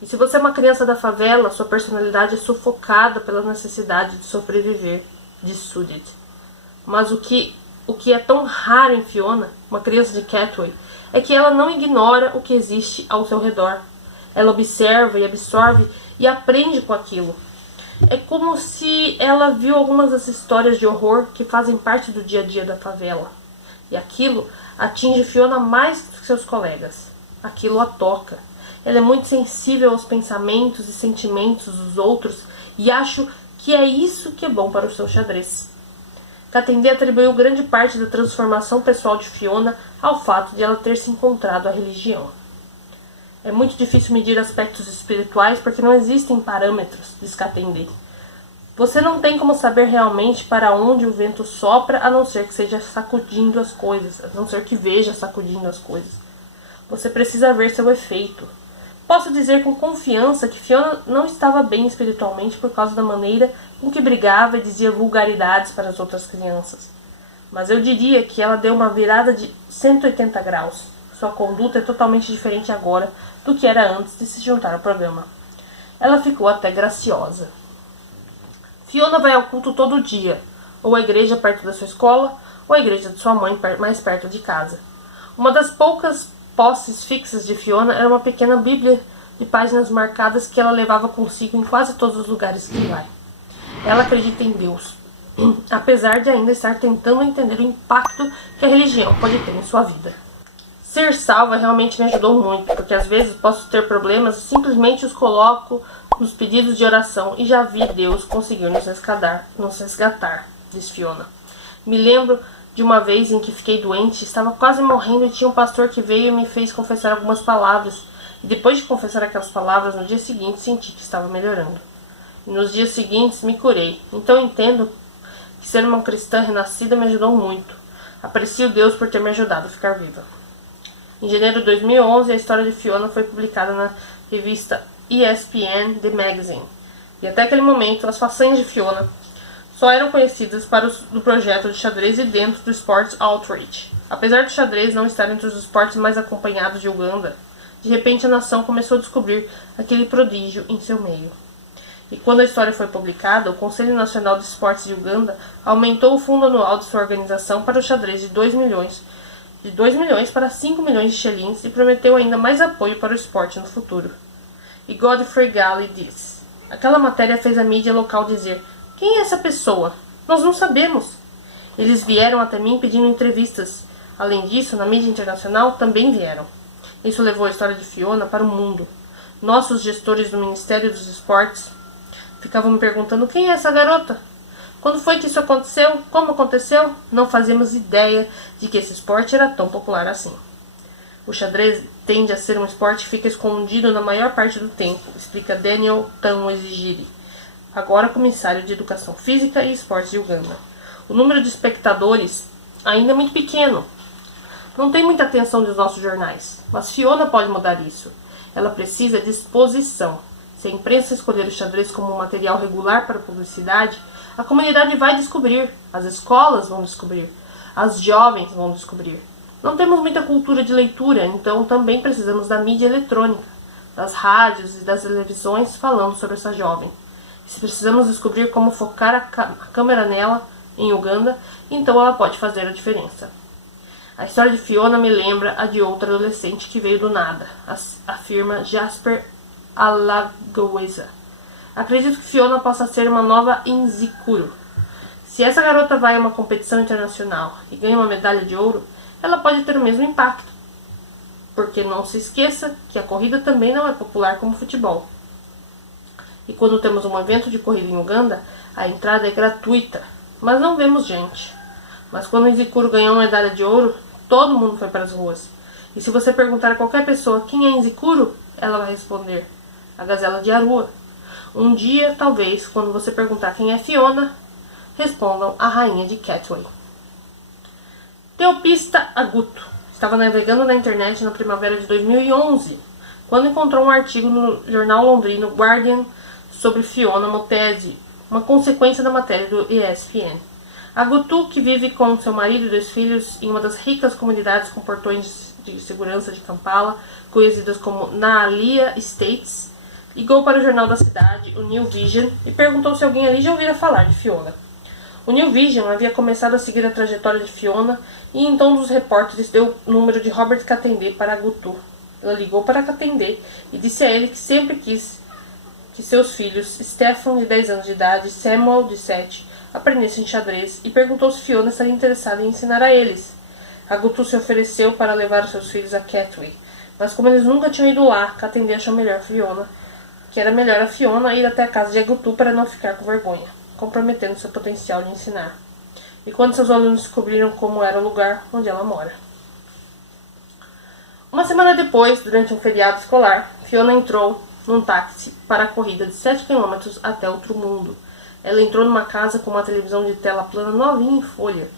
E se você é uma criança da favela, sua personalidade é sufocada pela necessidade de sobreviver, disse Sudduth. Mas o que é tão raro em Fiona, uma criança de Catway, é que ela não ignora o que existe ao seu redor. Ela observa e absorve e aprende com aquilo. É como se ela viu algumas das histórias de horror que fazem parte do dia a dia da favela. E aquilo atinge Fiona mais do que seus colegas. Aquilo a toca. Ela é muito sensível aos pensamentos e sentimentos dos outros e acho que é isso que é bom para o seu xadrez. Katendê atribuiu grande parte da transformação pessoal de Fiona ao fato de ela ter se encontrado a religião. É muito difícil medir aspectos espirituais porque não existem parâmetros, diz Katendê. Você não tem como saber realmente para onde o vento sopra, a não ser que seja sacudindo as coisas, a não ser que veja sacudindo as coisas. Você precisa ver seu efeito. Posso dizer com confiança que Fiona não estava bem espiritualmente por causa da maneira com que brigava e dizia vulgaridades para as outras crianças. Mas eu diria que ela deu uma virada de 180 graus. Sua conduta é totalmente diferente agora do que era antes de se juntar ao programa. Ela ficou até graciosa. Fiona vai ao culto todo dia, ou à igreja perto da sua escola, ou à igreja de sua mãe mais perto de casa. Uma das poucas posses fixas de Fiona era uma pequena bíblia de páginas marcadas que ela levava consigo em quase todos os lugares que vai. Ela acredita em Deus, apesar de ainda estar tentando entender o impacto que a religião pode ter em sua vida. Ser salva realmente me ajudou muito, porque às vezes posso ter problemas e simplesmente os coloco nos pedidos de oração e já vi Deus conseguir nos resgatar, diz Fiona. Me lembro de uma vez em que fiquei doente, estava quase morrendo e tinha um pastor que veio e me fez confessar algumas palavras. E depois de confessar aquelas palavras, no dia seguinte senti que estava melhorando. E nos dias seguintes me curei. Então entendo que ser uma cristã renascida me ajudou muito. Aprecio Deus por ter me ajudado a ficar viva. Em janeiro de 2011, a história de Fiona foi publicada na revista ESPN The Magazine. E até aquele momento, as façanhas de Fiona só eram conhecidas do projeto de xadrez e dentro do Sports Outreach. Apesar do xadrez não estar entre os esportes mais acompanhados de Uganda, de repente a nação começou a descobrir aquele prodígio em seu meio. E quando a história foi publicada, o Conselho Nacional de Esportes de Uganda aumentou o fundo anual de sua organização para o xadrez de 2 milhões para 5 milhões de shillings e prometeu ainda mais apoio para o esporte no futuro. E Godfrey Galley diz: aquela matéria fez a mídia local dizer: quem é essa pessoa? Nós não sabemos. Eles vieram até mim pedindo entrevistas. Além disso, na mídia internacional também vieram. Isso levou a história de Fiona para o mundo. Nossos gestores do Ministério dos Esportes ficavam me perguntando: quem é essa garota? Quando foi que isso aconteceu? Como aconteceu? Não fazíamos ideia de que esse esporte era tão popular assim. O xadrez tende a ser um esporte que fica escondido na maior parte do tempo, explica Daniel Tanwezigiri, agora comissário de Educação Física e Esportes de Uganda. O número de espectadores ainda é muito pequeno. Não tem muita atenção dos nossos jornais, mas Fiona pode mudar isso. Ela precisa de exposição. Se a imprensa escolher o xadrez como um material regular para publicidade, a comunidade vai descobrir, as escolas vão descobrir, as jovens vão descobrir. Não temos muita cultura de leitura, então também precisamos da mídia eletrônica, das rádios e das televisões falando sobre essa jovem. E se precisamos descobrir como focar a câmera nela, em Uganda, então ela pode fazer a diferença. A história de Fiona me lembra a de outra adolescente que veio do nada, afirma Jasper Alagoesa. Acredito que Fiona possa ser uma nova Nzikuru. Se essa garota vai a uma competição internacional e ganha uma medalha de ouro, ela pode ter o mesmo impacto. Porque não se esqueça que a corrida também não é popular como o futebol. E quando temos um evento de corrida em Uganda, a entrada é gratuita, mas não vemos gente. Mas quando o Nzikuru ganhou uma medalha de ouro, todo mundo foi para as ruas. E se você perguntar a qualquer pessoa quem é Nzikuru, ela vai responder: a gazela de Arua. Um dia, talvez, quando você perguntar quem é Fiona, respondam a rainha de Catway. Teopista Aguto estava navegando na internet na primavera de 2011, quando encontrou um artigo no jornal londrino Guardian sobre Fiona Motesi, uma consequência da matéria do ESPN. Agutu, que vive com seu marido e 2 filhos em uma das ricas comunidades com portões de segurança de Kampala, conhecidas como Naalia Estates, ligou para o jornal da cidade, o New Vision, e perguntou se alguém ali já ouvira falar de Fiona. O New Vision havia começado a seguir a trajetória de Fiona e então um dos repórteres deu o número de Robert Katende para Agutu. Ela ligou para Katende e disse a ele que sempre quis que seus filhos, Stefan, de 10 anos de idade, e Samuel, de 7, aprendessem xadrez e perguntou se Fiona estaria interessada em ensinar a eles. Agutu se ofereceu para levar os seus filhos a Catway, mas como eles nunca tinham ido lá, Katende achou que era melhor a Fiona ir até a casa de Agutu para não ficar com vergonha, comprometendo seu potencial de ensinar. E quando seus alunos descobriram como era o lugar onde ela mora. Uma semana depois, durante um feriado escolar, Fiona entrou num táxi para a corrida de 7 km até outro mundo. Ela entrou numa casa com uma televisão de tela plana novinha em folha,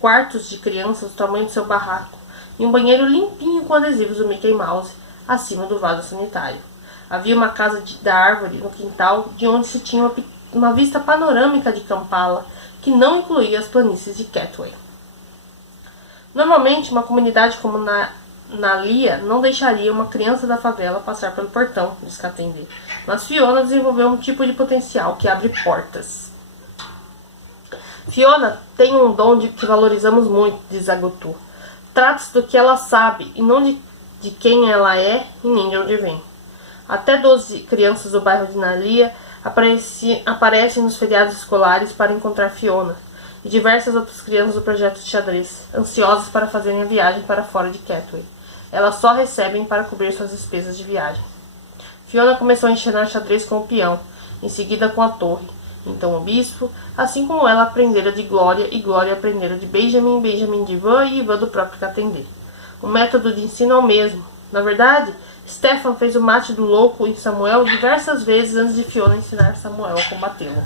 quartos de crianças do tamanho do seu barraco e um banheiro limpinho com adesivos do Mickey Mouse acima do vaso sanitário. Havia uma casa da árvore no quintal, de onde se tinha uma vista panorâmica de Kampala, que não incluía as planícies de Catway. Normalmente, uma comunidade como Naalia não deixaria uma criança da favela passar pelo portão, diz Katende. Mas Fiona desenvolveu um tipo de potencial que abre portas. Fiona tem um dom que valorizamos muito, diz Agutu. Trata-se do que ela sabe, e não de quem ela é e nem de onde vem. Até 12 crianças do bairro de Nalia aparecem nos feriados escolares para encontrar Fiona e diversas outras crianças do projeto de xadrez, ansiosas para fazerem a viagem para fora de Catway. Elas só recebem para cobrir suas despesas de viagem. Fiona começou a ensinar xadrez com o peão, em seguida com a torre, então o bispo, assim como ela aprendera de Glória e Glória aprendera de Benjamin, Benjamin de Ivan e Ivan do próprio Catendê. O método de ensino é o mesmo. Na verdade, Stefan fez o mate do louco em Samuel diversas vezes antes de Fiona ensinar Samuel a combatê-lo.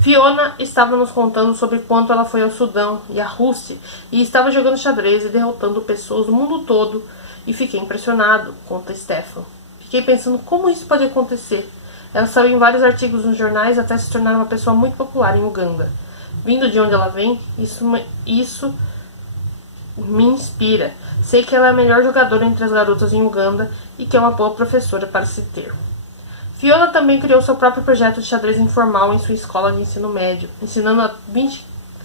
Fiona estava nos contando sobre quanto ela foi ao Sudão e à Rússia e estava jogando xadrez e derrotando pessoas do mundo todo, e fiquei impressionado, conta Stefan. Fiquei pensando como isso pode acontecer. Ela saiu em vários artigos nos jornais até se tornar uma pessoa muito popular em Uganda. Vindo de onde ela vem, isso me inspira. Sei que ela é a melhor jogadora entre as garotas em Uganda e que é uma boa professora para se ter. Fiona também criou seu próprio projeto de xadrez informal em sua escola de ensino médio, ensinando a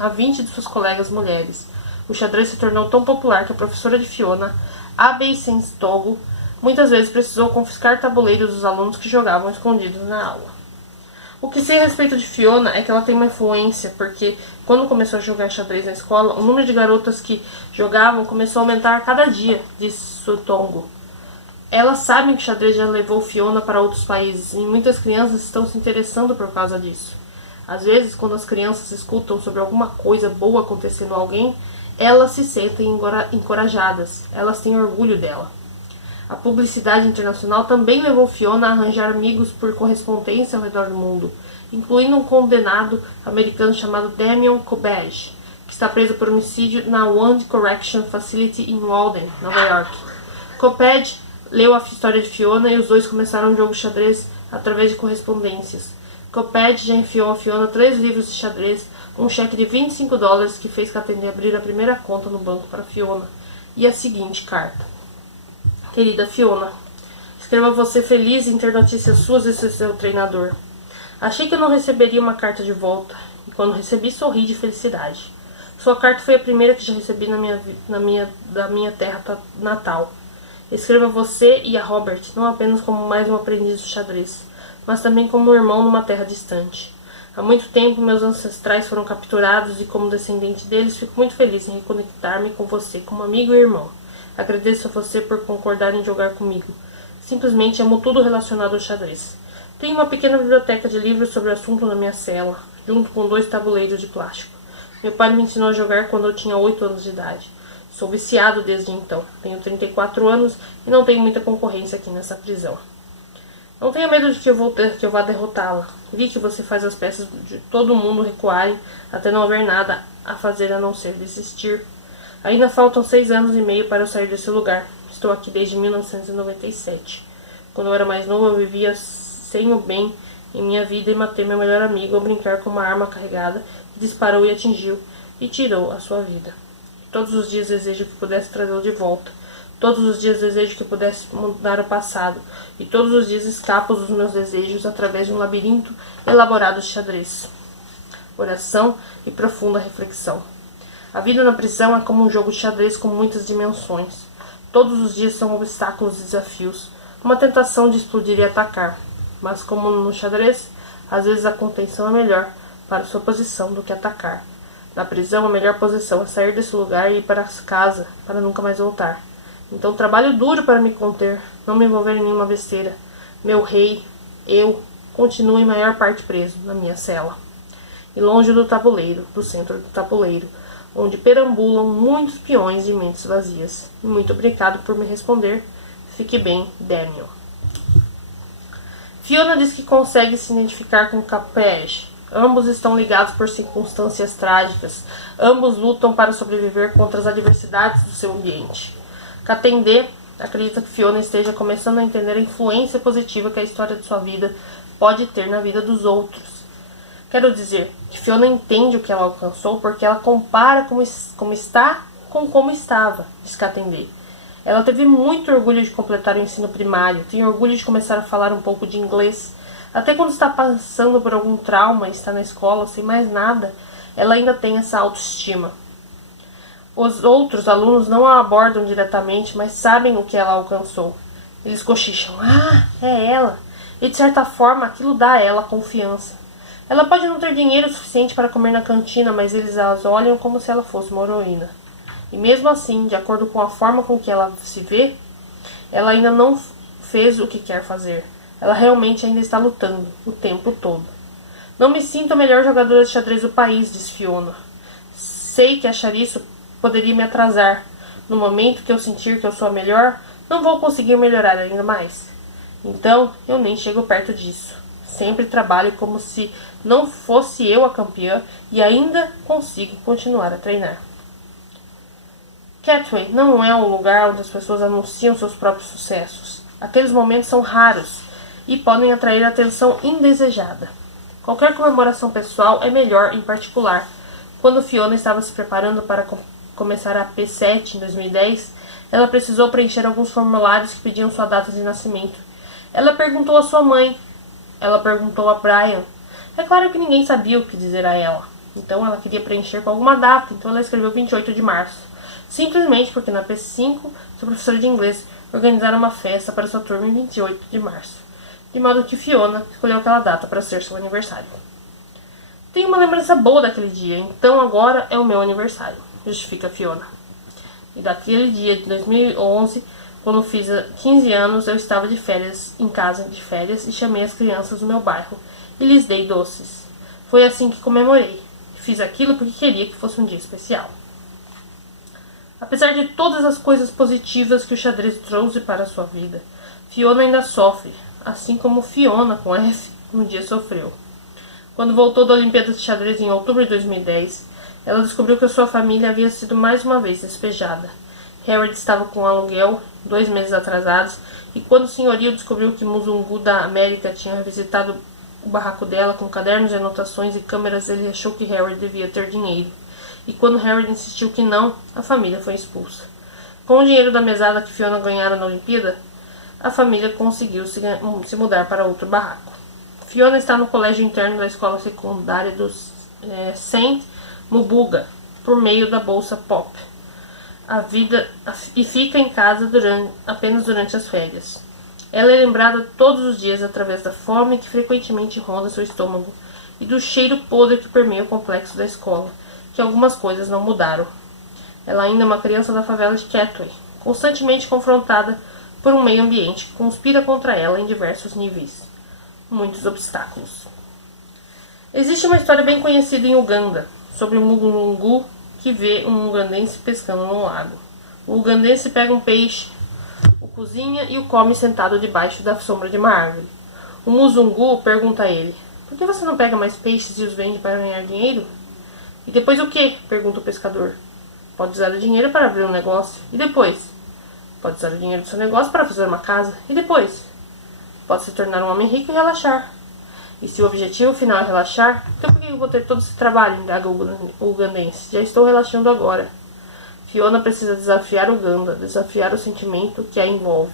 20 de suas colegas mulheres. O xadrez se tornou tão popular que a professora de Fiona, Abei Senstogo, muitas vezes precisou confiscar tabuleiros dos alunos que jogavam escondidos na aula. O que sei a respeito de Fiona é que ela tem uma influência, porque quando começou a jogar xadrez na escola, o número de garotas que jogavam começou a aumentar a cada dia, disse Sutongo. Elas sabem que o xadrez já levou Fiona para outros países e muitas crianças estão se interessando por causa disso. Às vezes, quando as crianças escutam sobre alguma coisa boa acontecendo a alguém, elas se sentem encorajadas, elas têm orgulho dela. A publicidade internacional também levou Fiona a arranjar amigos por correspondência ao redor do mundo, incluindo um condenado americano chamado Damian Cobbage, que está preso por homicídio na Wand Correction Facility em Walden, Nova York. Cobbage leu a história de Fiona e os dois começaram um jogo de xadrez através de correspondências. Cobbage já enfiou a Fiona 3 livros de xadrez, um cheque de $25 que fez Catendê abrir a primeira conta no banco para Fiona, e a seguinte carta. Querida Fiona, escreva você feliz em ter notícias suas de seu treinador. Achei que eu não receberia uma carta de volta, e quando recebi sorri de felicidade. Sua carta foi a primeira que já recebi da minha terra natal. Escreva você e a Robert não apenas como mais um aprendiz de xadrez, mas também como um irmão numa terra distante. Há muito tempo meus ancestrais foram capturados e como descendente deles fico muito feliz em reconectar-me com você como amigo e irmão. Agradeço a você por concordar em jogar comigo. Simplesmente amo tudo relacionado ao xadrez. Tenho uma pequena biblioteca de livros sobre o assunto na minha cela, junto com 2 tabuleiros de plástico. Meu pai me ensinou a jogar quando eu tinha 8 anos de idade. Sou viciado desde então. Tenho 34 anos e não tenho muita concorrência aqui nessa prisão. Não tenha medo de que eu vá derrotá-la. Vi que você faz as peças de todo mundo recuarem até não haver nada a fazer a não ser desistir. Ainda faltam 6 anos e meio para eu sair desse lugar. Estou aqui desde 1997. Quando eu era mais novo, eu vivia sem o bem em minha vida e matei meu melhor amigo ao brincar com uma arma carregada que disparou e atingiu e tirou a sua vida. Todos os dias desejo que pudesse trazê-lo de volta. Todos os dias desejo que pudesse mudar o passado. E todos os dias escapo dos meus desejos através de um labirinto elaborado de xadrez. Oração e profunda reflexão. A vida na prisão é como um jogo de xadrez com muitas dimensões. Todos os dias são obstáculos e desafios, uma tentação de explodir e atacar. Mas como no xadrez, às vezes a contenção é melhor para sua posição do que atacar. Na prisão, a melhor posição é sair desse lugar e ir para casa, para nunca mais voltar. Então trabalho duro para me conter, não me envolver em nenhuma besteira. Meu rei, eu, continuo em maior parte preso na minha cela. E longe do tabuleiro, do centro do tabuleiro, onde perambulam muitos peões e mentes vazias. Muito obrigado por me responder. Fique bem, Daniel. Fiona diz que consegue se identificar com Cobbage. Ambos estão ligados por circunstâncias trágicas. Ambos lutam para sobreviver contra as adversidades do seu ambiente. Catendê acredita que Fiona esteja começando a entender a influência positiva que a história de sua vida pode ter na vida dos outros. Quero dizer que Fiona entende o que ela alcançou porque ela compara como está com como estava, diz Catendê. Ela teve muito orgulho de completar o ensino primário, tem orgulho de começar a falar um pouco de inglês. Até quando está passando por algum trauma e está na escola sem mais nada, ela ainda tem essa autoestima. Os outros alunos não a abordam diretamente, mas sabem o que ela alcançou. Eles cochicham. Ah, é ela. E de certa forma aquilo dá a ela confiança. Ela pode não ter dinheiro suficiente para comer na cantina, mas eles as olham como se ela fosse uma heroína. E mesmo assim, de acordo com a forma com que ela se vê, ela ainda não fez o que quer fazer. Ela realmente ainda está lutando, o tempo todo. Não me sinto a melhor jogadora de xadrez do país, disse Fiona. Sei que achar isso poderia me atrasar. No momento que eu sentir que eu sou a melhor, não vou conseguir melhorar ainda mais. Então, eu nem chego perto disso. Sempre trabalho como se não fosse eu a campeã e ainda consigo continuar a treinar. Catway não é um lugar onde as pessoas anunciam seus próprios sucessos. Aqueles momentos são raros e podem atrair atenção indesejada. Qualquer comemoração pessoal é melhor, em particular. Quando Fiona estava se preparando para começar a P7 em 2010, ela precisou preencher alguns formulários que pediam sua data de nascimento. Ela perguntou à sua mãe. Ela perguntou a Brian. É claro que ninguém sabia o que dizer a ela. Então ela queria preencher com alguma data, então ela escreveu 28 de março. Simplesmente porque na P5, sua professora de inglês organizaram uma festa para sua turma em 28 de março. De modo que Fiona escolheu aquela data para ser seu aniversário. Tenho uma lembrança boa daquele dia, então agora é o meu aniversário, justifica Fiona. E daquele dia de 2011, quando fiz 15 anos, eu estava de férias, em casa de férias, e chamei as crianças do meu bairro e lhes dei doces. Foi assim que comemorei. Fiz aquilo porque queria que fosse um dia especial. Apesar de todas as coisas positivas que o xadrez trouxe para a sua vida, Fiona ainda sofre, assim como Fiona com F um dia sofreu. Quando voltou da Olimpíada de Xadrez em outubro de 2010, ela descobriu que a sua família havia sido mais uma vez despejada. Harriet estava com um aluguel 2 meses atrasados, e quando o senhorio descobriu que Muzungu da América tinha visitado o barraco dela com cadernos de anotações e câmeras, ele achou que Harriet devia ter dinheiro. E quando Harriet insistiu que não, a família foi expulsa. Com o dinheiro da mesada que Fiona ganhara na Olimpíada, a família conseguiu se mudar para outro barraco. Fiona está no colégio interno da escola secundária do St. Mubuga, por meio da bolsa POP. E fica em casa apenas durante as férias. Ela é lembrada todos os dias através da fome que frequentemente ronda seu estômago e do cheiro podre que permeia o complexo da escola, que algumas coisas não mudaram. Ela ainda é uma criança da favela de Catway, constantemente confrontada por um meio ambiente que conspira contra ela em diversos níveis. Muitos obstáculos. Existe uma história bem conhecida em Uganda, sobre um Muzungu que vê um ugandense pescando num lago. O ugandense pega um peixe, o cozinha e o come sentado debaixo da sombra de uma árvore. O Muzungu pergunta a ele: por que você não pega mais peixes e os vende para ganhar dinheiro? E depois o quê? Pergunta o pescador. Pode usar o dinheiro para abrir um negócio. E depois? Pode usar o dinheiro do seu negócio para fazer uma casa. E depois? Pode se tornar um homem rico e relaxar. E se o objetivo final é relaxar, então por que eu vou ter todo esse trabalho? Indaga o ugandense. Já estou relaxando agora. Fiona precisa desafiar Uganda, desafiar o sentimento que a envolve,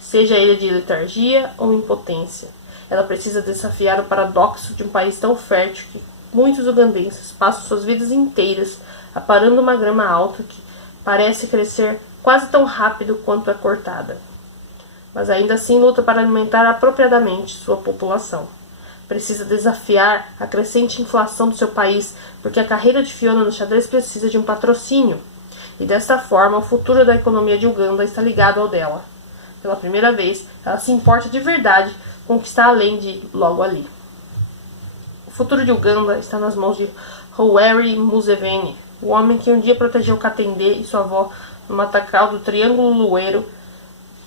seja ele de letargia ou impotência. Ela precisa desafiar o paradoxo de um país tão fértil que muitos ugandenses passam suas vidas inteiras aparando uma grama alta que parece crescer quase tão rápido quanto é cortada. Mas ainda assim luta para alimentar apropriadamente sua população. Precisa desafiar a crescente inflação do seu país, porque a carreira de Fiona no xadrez precisa de um patrocínio. E desta forma, o futuro da economia de Uganda está ligado ao dela. Pela primeira vez, ela se importa de verdade com o que está além de logo ali. O futuro de Uganda está nas mãos de Yoweri Museveni, o homem que um dia protegeu Katende e sua avó no matagal do Triângulo Luero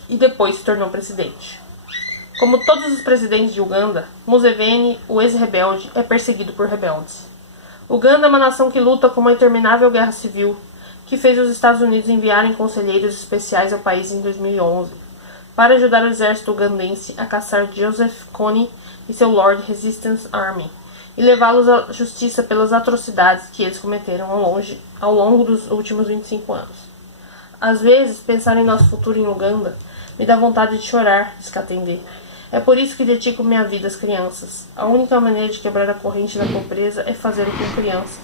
e depois se tornou presidente. Como todos os presidentes de Uganda, Museveni, o ex-rebelde, é perseguido por rebeldes. Uganda é uma nação que luta com uma interminável guerra civil, que fez os Estados Unidos enviarem conselheiros especiais ao país em 2011, para ajudar o exército ugandense a caçar Joseph Kony e seu Lord Resistance Army, e levá-los à justiça pelas atrocidades que eles cometeram ao longo dos últimos 25 anos. Às vezes, pensar em nosso futuro em Uganda me dá vontade de chorar, diz Katende. É por isso que dedico minha vida às crianças. A única maneira de quebrar a corrente da pobreza é fazê-lo com crianças.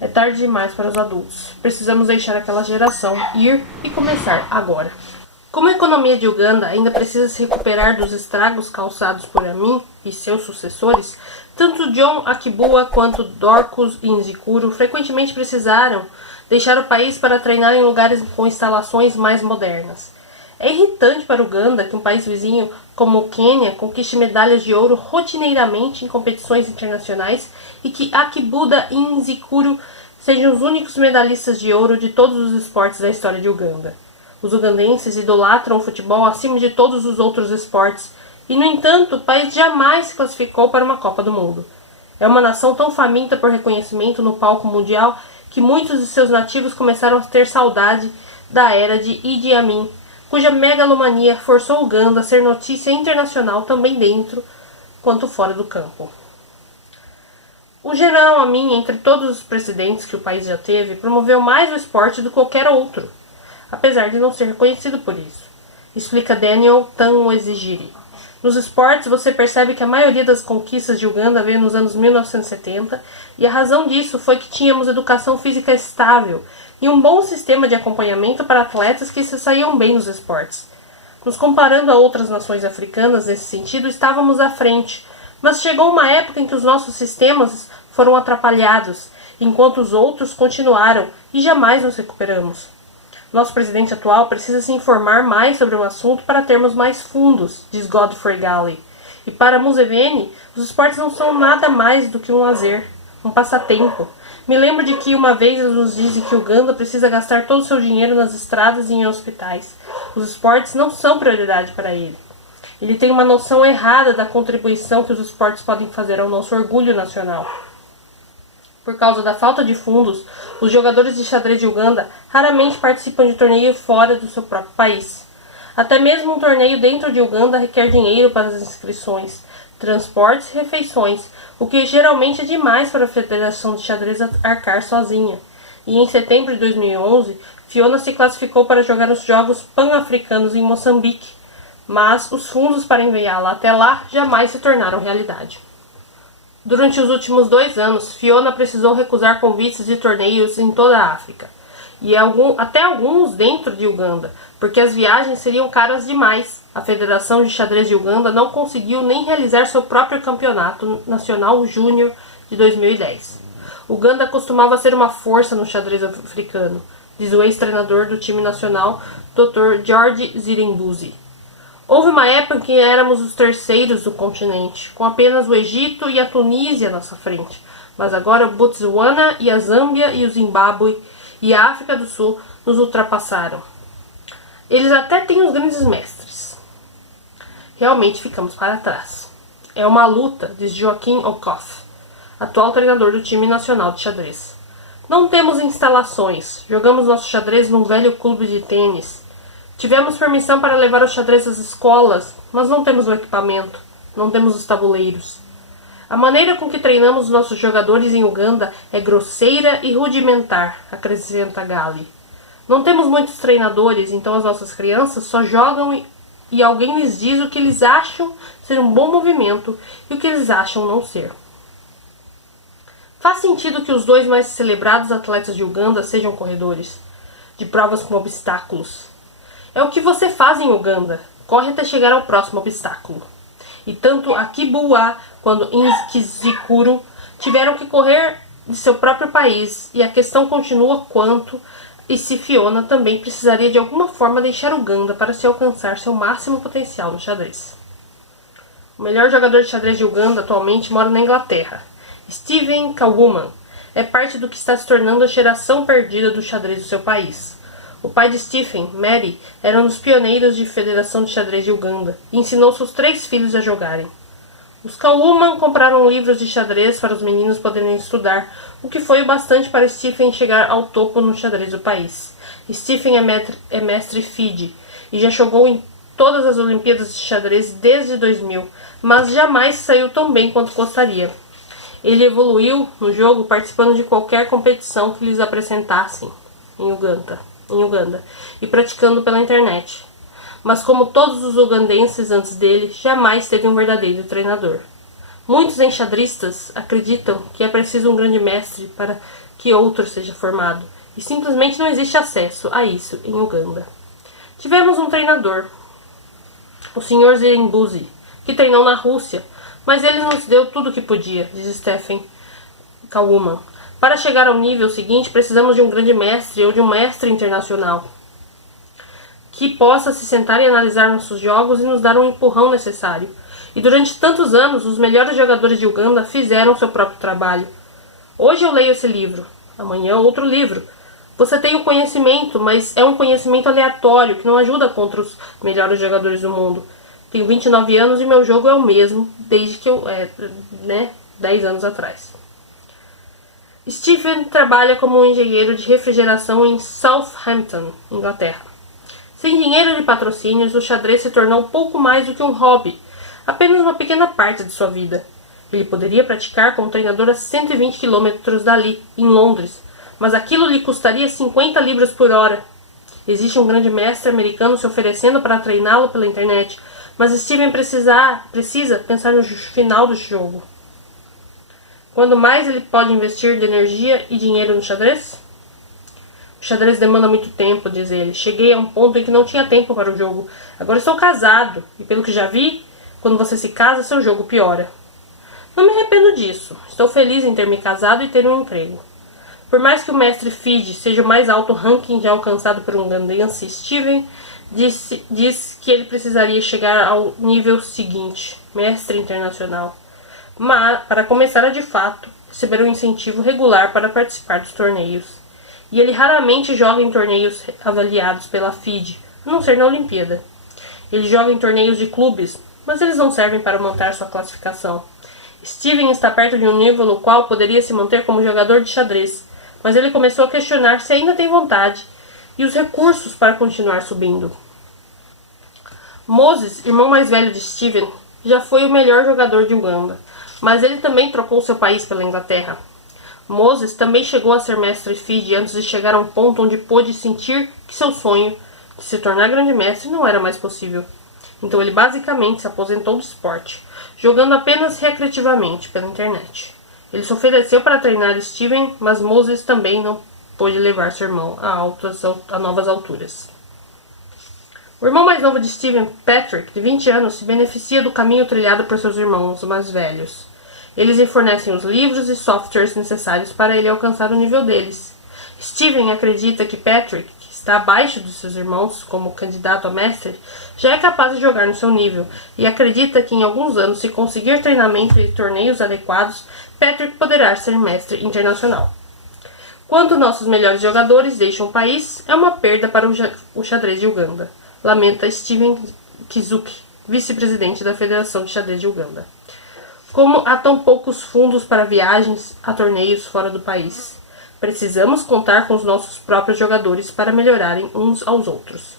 É tarde demais para os adultos. Precisamos deixar aquela geração ir e começar agora. Como a economia de Uganda ainda precisa se recuperar dos estragos causados por Amin e seus sucessores, tanto John Akibua quanto Dorcus Inzikuru frequentemente precisaram deixar o país para treinar em lugares com instalações mais modernas. É irritante para Uganda que um país vizinho como o Quênia conquiste medalhas de ouro rotineiramente em competições internacionais e que Akibuda e Inzikuru sejam os únicos medalhistas de ouro de todos os esportes da história de Uganda. Os ugandenses idolatram o futebol acima de todos os outros esportes e, no entanto, o país jamais se classificou para uma Copa do Mundo. É uma nação tão faminta por reconhecimento no palco mundial que muitos de seus nativos começaram a ter saudade da era de Idi Amin, cuja megalomania forçou Uganda a ser notícia internacional também dentro quanto fora do campo. O general Amin, entre todos os presidentes que o país já teve, promoveu mais o esporte do que qualquer outro, apesar de não ser reconhecido por isso, explica Daniel Tanwezigiri. Nos esportes, você percebe que a maioria das conquistas de Uganda veio nos anos 1970 e a razão disso foi que tínhamos educação física estável e um bom sistema de acompanhamento para atletas que se saíam bem nos esportes. Nos comparando a outras nações africanas nesse sentido, estávamos à frente, mas chegou uma época em que os nossos sistemas foram atrapalhados, enquanto os outros continuaram e jamais nos recuperamos. Nosso presidente atual precisa se informar mais sobre o assunto para termos mais fundos, diz Godfrey Galley. E para Museveni, os esportes não são nada mais do que um lazer, um passatempo. Me lembro de que uma vez ele nos disse que Uganda precisa gastar todo o seu dinheiro nas estradas e em hospitais. Os esportes não são prioridade para ele. Ele tem uma noção errada da contribuição que os esportes podem fazer ao nosso orgulho nacional. Por causa da falta de fundos, os jogadores de xadrez de Uganda raramente participam de torneio fora do seu próprio país. Até mesmo um torneio dentro de Uganda requer dinheiro para as inscrições, transportes e refeições, o que geralmente é demais para a Federação de Xadrez arcar sozinha. E em setembro de 2011, Fiona se classificou para jogar os Jogos Pan-Africanos em Moçambique, mas os fundos para enviá-la até lá jamais se tornaram realidade. Durante os últimos 2 anos, Fiona precisou recusar convites de torneios em toda a África, e até alguns dentro de Uganda, porque as viagens seriam caras demais. A Federação de Xadrez de Uganda não conseguiu nem realizar seu próprio campeonato nacional júnior de 2010. Uganda costumava ser uma força no xadrez africano, diz o ex-treinador do time nacional, Dr. George Zirimbuzi. Houve uma época em que éramos os terceiros do continente, com apenas o Egito e a Tunísia à nossa frente. Mas agora o Botsuana e a Zâmbia e o Zimbábue e a África do Sul nos ultrapassaram. Eles até têm os grandes mestres. Realmente ficamos para trás. É uma luta, diz Joaquim Okoth, atual treinador do time nacional de xadrez. Não temos instalações, jogamos nosso xadrez num velho clube de tênis. Tivemos permissão para levar o xadrez às escolas, mas não temos o equipamento, não temos os tabuleiros. A maneira com que treinamos nossos jogadores em Uganda é grosseira e rudimentar, acrescenta Gali. Não temos muitos treinadores, então as nossas crianças só jogam e alguém lhes diz o que eles acham ser um bom movimento e o que eles acham não ser. Faz sentido que os 2 mais celebrados atletas de Uganda sejam corredores, de provas com obstáculos. É o que você faz em Uganda, corre até chegar ao próximo obstáculo. E tanto Akibua quanto Inzikuru tiveram que correr de seu próprio país, e a questão continua quanto e se Fiona também precisaria de alguma forma deixar Uganda para se alcançar seu máximo potencial no xadrez. O melhor jogador de xadrez de Uganda atualmente mora na Inglaterra. Stephen Kawuman é parte do que está se tornando a geração perdida do xadrez do seu país. O pai de Stephen, Mary, era um dos pioneiros de Federação de Xadrez de Uganda e ensinou seus 3 filhos a jogarem. Os Kawuman compraram livros de xadrez para os meninos poderem estudar, o que foi o bastante para Stephen chegar ao topo no xadrez do país. Stephen é mestre FIDE e já jogou em todas as Olimpíadas de xadrez desde 2000, mas jamais saiu tão bem quanto gostaria. Ele evoluiu no jogo participando de qualquer competição que lhes apresentassem em Uganda e praticando pela internet. Mas como todos os ugandenses antes dele, jamais teve um verdadeiro treinador. Muitos enxadristas acreditam que é preciso um grande mestre para que outro seja formado, e simplesmente não existe acesso a isso em Uganda. Tivemos um treinador, o Sr. Zembuzi, que treinou na Rússia, mas ele nos deu tudo o que podia, diz Stephen Kauman. Para chegar ao nível seguinte, precisamos de um grande mestre ou de um mestre internacional que possa se sentar e analisar nossos jogos e nos dar um empurrão necessário. E durante tantos anos, os melhores jogadores de Uganda fizeram seu próprio trabalho. Hoje eu leio esse livro, amanhã outro livro. Você tem o conhecimento, mas é um conhecimento aleatório, que não ajuda contra os melhores jogadores do mundo. Tenho 29 anos e meu jogo é o mesmo, desde que 10 anos atrás. Stephen trabalha como um engenheiro de refrigeração em Southampton, Inglaterra. Sem dinheiro de patrocínios, o xadrez se tornou pouco mais do que um hobby, apenas uma pequena parte de sua vida. Ele poderia praticar como treinador a 120 km dali, em Londres, mas aquilo lhe custaria 50 libras por hora. Existe um grande mestre americano se oferecendo para treiná-lo pela internet, mas Steven precisa pensar no final do jogo. Quando mais ele pode investir de energia e dinheiro no xadrez? O xadrez demanda muito tempo, diz ele. Cheguei a um ponto em que não tinha tempo para o jogo. Agora estou casado, e pelo que já vi, quando você se casa, seu jogo piora. Não me arrependo disso. Estou feliz em ter me casado e ter um emprego. Por mais que o mestre Fide seja o mais alto ranking já alcançado por um ugandense, Steven diz que ele precisaria chegar ao nível seguinte, mestre internacional. Mas, para começar a de fato, receber um incentivo regular para participar dos torneios. E ele raramente joga em torneios avaliados pela FIDE, a não ser na Olimpíada. Ele joga em torneios de clubes, mas eles não servem para montar sua classificação. Steven está perto de um nível no qual poderia se manter como jogador de xadrez, mas ele começou a questionar se ainda tem vontade e os recursos para continuar subindo. Moses, irmão mais velho de Steven, já foi o melhor jogador de Uganda, mas ele também trocou seu país pela Inglaterra. Moses também chegou a ser mestre FIDE antes de chegar a um ponto onde pôde sentir que seu sonho de se tornar grande mestre não era mais possível. Então ele basicamente se aposentou do esporte, jogando apenas recreativamente pela internet. Ele se ofereceu para treinar Steven, mas Moses também não pôde levar seu irmão a novas alturas. O irmão mais novo de Steven, Patrick, de 20 anos, se beneficia do caminho trilhado por seus irmãos mais velhos. Eles lhe fornecem os livros e softwares necessários para ele alcançar o nível deles. Steven acredita que Patrick, que está abaixo de seus irmãos como candidato a mestre, já é capaz de jogar no seu nível, e acredita que em alguns anos, se conseguir treinamento e torneios adequados, Patrick poderá ser mestre internacional. Quando nossos melhores jogadores deixam o país, é uma perda para o xadrez de Uganda, lamenta Steven Kizuki, vice-presidente da Federação de Xadrez de Uganda. Como há tão poucos fundos para viagens a torneios fora do país, precisamos contar com os nossos próprios jogadores para melhorarem uns aos outros.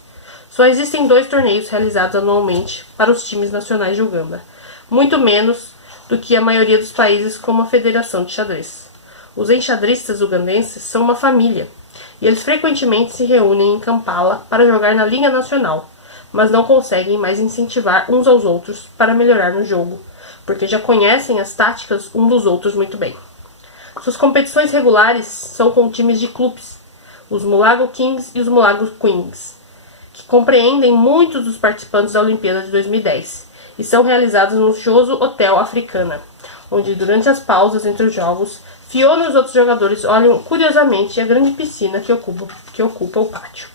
Só existem 2 torneios realizados anualmente para os times nacionais de Uganda, muito menos do que a maioria dos países como a Federação de Xadrez. Os enxadristas ugandenses são uma família, e eles frequentemente se reúnem em Kampala para jogar na Liga Nacional, mas não conseguem mais incentivar uns aos outros para melhorar no jogo, porque já conhecem as táticas um dos outros muito bem. Suas competições regulares são com times de clubes, os Mulago Kings e os Mulago Queens, que compreendem muitos dos participantes da Olimpíada de 2010 e são realizados no luxuoso Hotel Africana, onde durante as pausas entre os jogos, Fiona e os outros jogadores olham curiosamente a grande piscina que ocupa o pátio.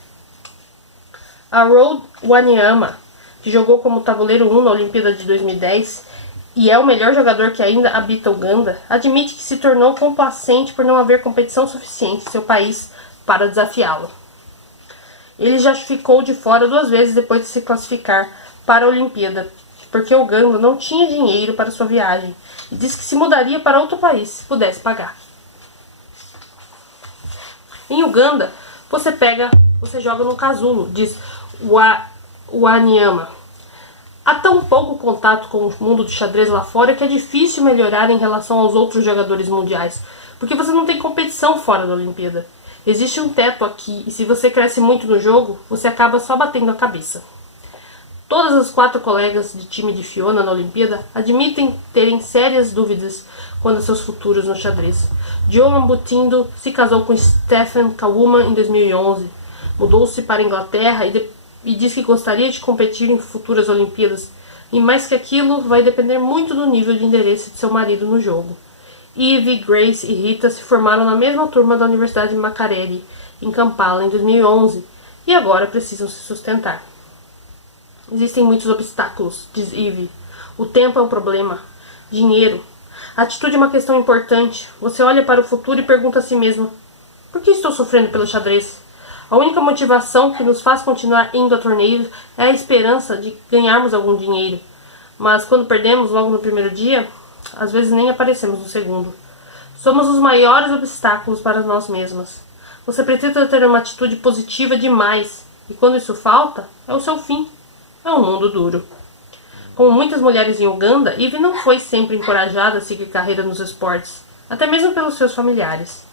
A Road Wanyama, que jogou como tabuleiro 1 na Olimpíada de 2010 e é o melhor jogador que ainda habita Uganda, admite que se tornou complacente por não haver competição suficiente em seu país para desafiá-lo. Ele já ficou de fora 2 vezes depois de se classificar para a Olimpíada, porque Uganda não tinha dinheiro para sua viagem e disse que se mudaria para outro país se pudesse pagar. Em Uganda, você joga no casulo, diz Wanyama. Há tão pouco contato com o mundo do xadrez lá fora que é difícil melhorar em relação aos outros jogadores mundiais, porque você não tem competição fora da Olimpíada. Existe um teto aqui e se você cresce muito no jogo, você acaba só batendo a cabeça. Todas as 4 colegas de time de Fiona na Olimpíada admitem terem sérias dúvidas quanto a seus futuros no xadrez. Joma Butindo se casou com Stephen Kauman em 2011, mudou-se para a Inglaterra e diz que gostaria de competir em futuras Olimpíadas, e mais que aquilo, vai depender muito do nível de interesse de seu marido no jogo. Eve, Grace e Rita se formaram na mesma turma da Universidade de Makerere, em Kampala, em 2011, e agora precisam se sustentar. Existem muitos obstáculos, diz Eve. O tempo é um problema. Dinheiro. A atitude é uma questão importante. Você olha para o futuro e pergunta a si mesma: por que estou sofrendo pelo xadrez? A única motivação que nos faz continuar indo a torneios é a esperança de ganharmos algum dinheiro. Mas quando perdemos logo no primeiro dia, às vezes nem aparecemos no segundo. Somos os maiores obstáculos para nós mesmas. Você precisa ter uma atitude positiva demais. E quando isso falta, é o seu fim. É um mundo duro. Como muitas mulheres em Uganda, Eve não foi sempre encorajada a seguir carreira nos esportes, até mesmo pelos seus familiares.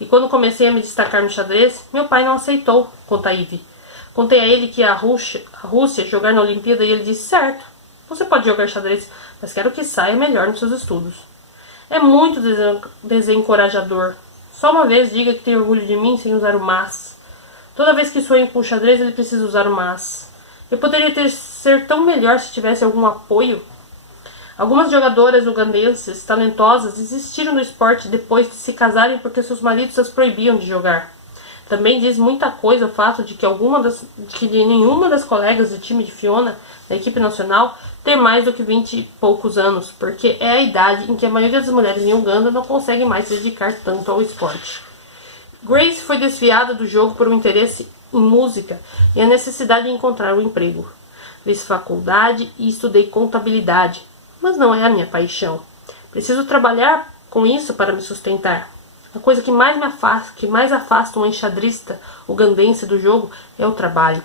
E quando comecei a me destacar no xadrez, meu pai não aceitou, conta Eve. Contei a ele que a Rússia jogar na Olimpíada e ele disse: certo, você pode jogar xadrez, mas quero que saia melhor nos seus estudos. É muito desencorajador. Só uma vez diga que tem orgulho de mim sem usar o mas. Toda vez que sonho com o xadrez, ele precisa usar o mas. Eu poderia ser tão melhor se tivesse algum apoio. Algumas jogadoras ugandenses talentosas desistiram do esporte depois de se casarem porque seus maridos as proibiam de jogar. Também diz muita coisa o fato de que nenhuma das colegas do time de Fiona, da equipe nacional, tem mais do que 20 e poucos anos, porque é a idade em que a maioria das mulheres em Uganda não consegue mais se dedicar tanto ao esporte. Grace foi desviada do jogo por um interesse em música e a necessidade de encontrar um emprego. Fiz faculdade e estudei contabilidade, mas não é a minha paixão. Preciso trabalhar com isso para me sustentar. A coisa que mais afasta um enxadrista ugandense do jogo é o trabalho.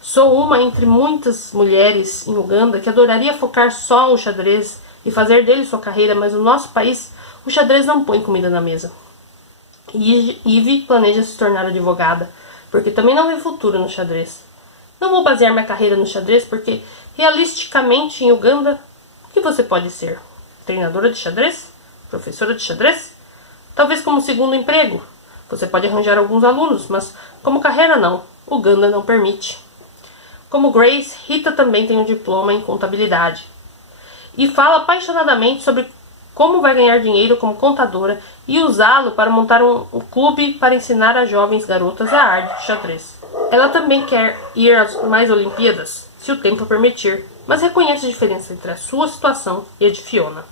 Sou uma entre muitas mulheres em Uganda que adoraria focar só no xadrez e fazer dele sua carreira, mas no nosso país o xadrez não põe comida na mesa. E Eve planeja se tornar advogada, porque também não vê futuro no xadrez. Não vou basear minha carreira no xadrez porque, realisticamente, em Uganda, o que você pode ser? Treinadora de xadrez? Professora de xadrez? Talvez como segundo emprego. Você pode arranjar alguns alunos, mas como carreira não. Uganda não permite. Como Grace, Rita também tem um diploma em contabilidade. E fala apaixonadamente sobre como vai ganhar dinheiro como contadora e usá-lo para montar um clube para ensinar a jovens garotas a arte de xadrez. Ela também quer ir às mais Olimpíadas, se o tempo permitir, mas reconhece a diferença entre a sua situação e a de Fiona.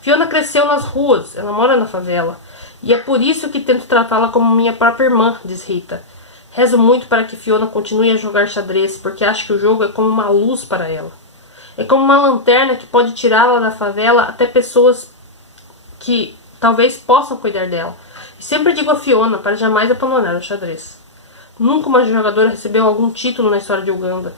Fiona cresceu nas ruas, ela mora na favela, e é por isso que tento tratá-la como minha própria irmã, diz Rita. Rezo muito para que Fiona continue a jogar xadrez, porque acho que o jogo é como uma luz para ela. É como uma lanterna que pode tirá-la da favela até pessoas que talvez possam cuidar dela. E sempre digo a Fiona para jamais abandonar o xadrez. Nunca uma jogadora recebeu algum título na história de Uganda.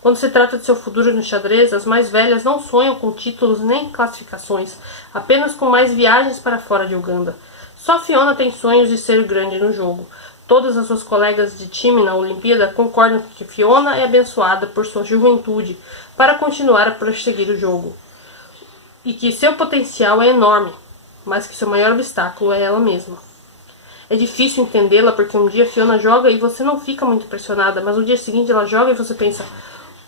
Quando se trata de seu futuro no xadrez, as mais velhas não sonham com títulos nem classificações, apenas com mais viagens para fora de Uganda. Só Fiona tem sonhos de ser grande no jogo. Todas as suas colegas de time na Olimpíada concordam que Fiona é abençoada por sua juventude para continuar a prosseguir o jogo. E que seu potencial é enorme, mas que seu maior obstáculo é ela mesma. É difícil entendê-la porque um dia Fiona joga e você não fica muito impressionada, mas no dia seguinte ela joga e você pensa: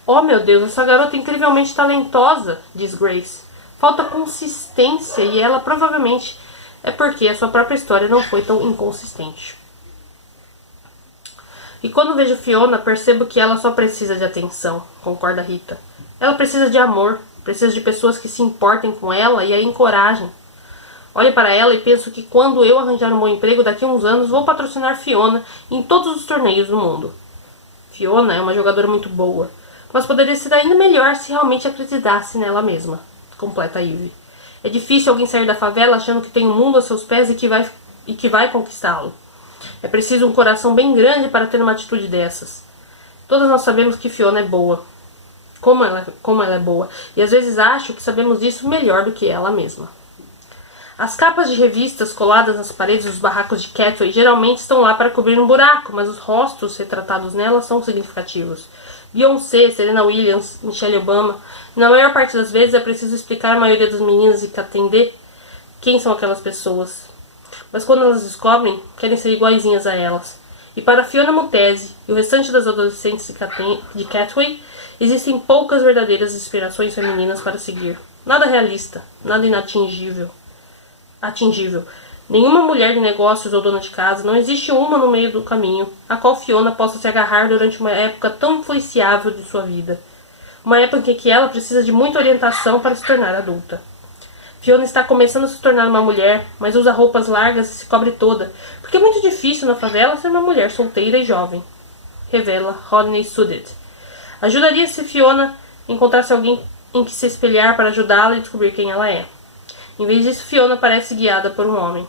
oh meu Deus, essa garota é incrivelmente talentosa, diz Grace. Falta consistência e ela provavelmente é porque a sua própria história não foi tão inconsistente. E quando vejo Fiona, percebo que ela só precisa de atenção, concorda Rita. Ela precisa de amor, precisa de pessoas que se importem com ela e a encorajem. Olho para ela e penso que quando eu arranjar um bom emprego daqui a uns anos, vou patrocinar Fiona em todos os torneios do mundo. Fiona é uma jogadora muito boa, mas poderia ser ainda melhor se realmente acreditasse nela mesma, completa Eve. É difícil alguém sair da favela achando que tem um mundo a seus pés e que vai conquistá-lo. É preciso um coração bem grande para ter uma atitude dessas. Todas nós sabemos que Fiona é boa. Como ela é boa. E às vezes acho que sabemos disso melhor do que ela mesma. As capas de revistas coladas nas paredes dos barracos de Catway geralmente estão lá para cobrir um buraco, mas os rostos retratados nelas são significativos. Beyoncé, Serena Williams, Michelle Obama. Na maior parte das vezes é preciso explicar à maioria das meninas e atender quem são aquelas pessoas. Mas quando elas descobrem, querem ser iguaizinhas a elas. E para Fiona Mutesi e o restante das adolescentes de Catway, existem poucas verdadeiras inspirações femininas para seguir. Nada realista, nada atingível. Nenhuma mulher de negócios ou dona de casa, não existe uma no meio do caminho, a qual Fiona possa se agarrar durante uma época tão influenciável de sua vida. Uma época em que ela precisa de muita orientação para se tornar adulta. Fiona está começando a se tornar uma mulher, mas usa roupas largas e se cobre toda, porque é muito difícil na favela ser uma mulher solteira e jovem. Revela Rodney Suddet. Ajudaria se Fiona encontrasse alguém em que se espelhar para ajudá-la e descobrir quem ela é. Em vez disso, Fiona parece guiada por um homem.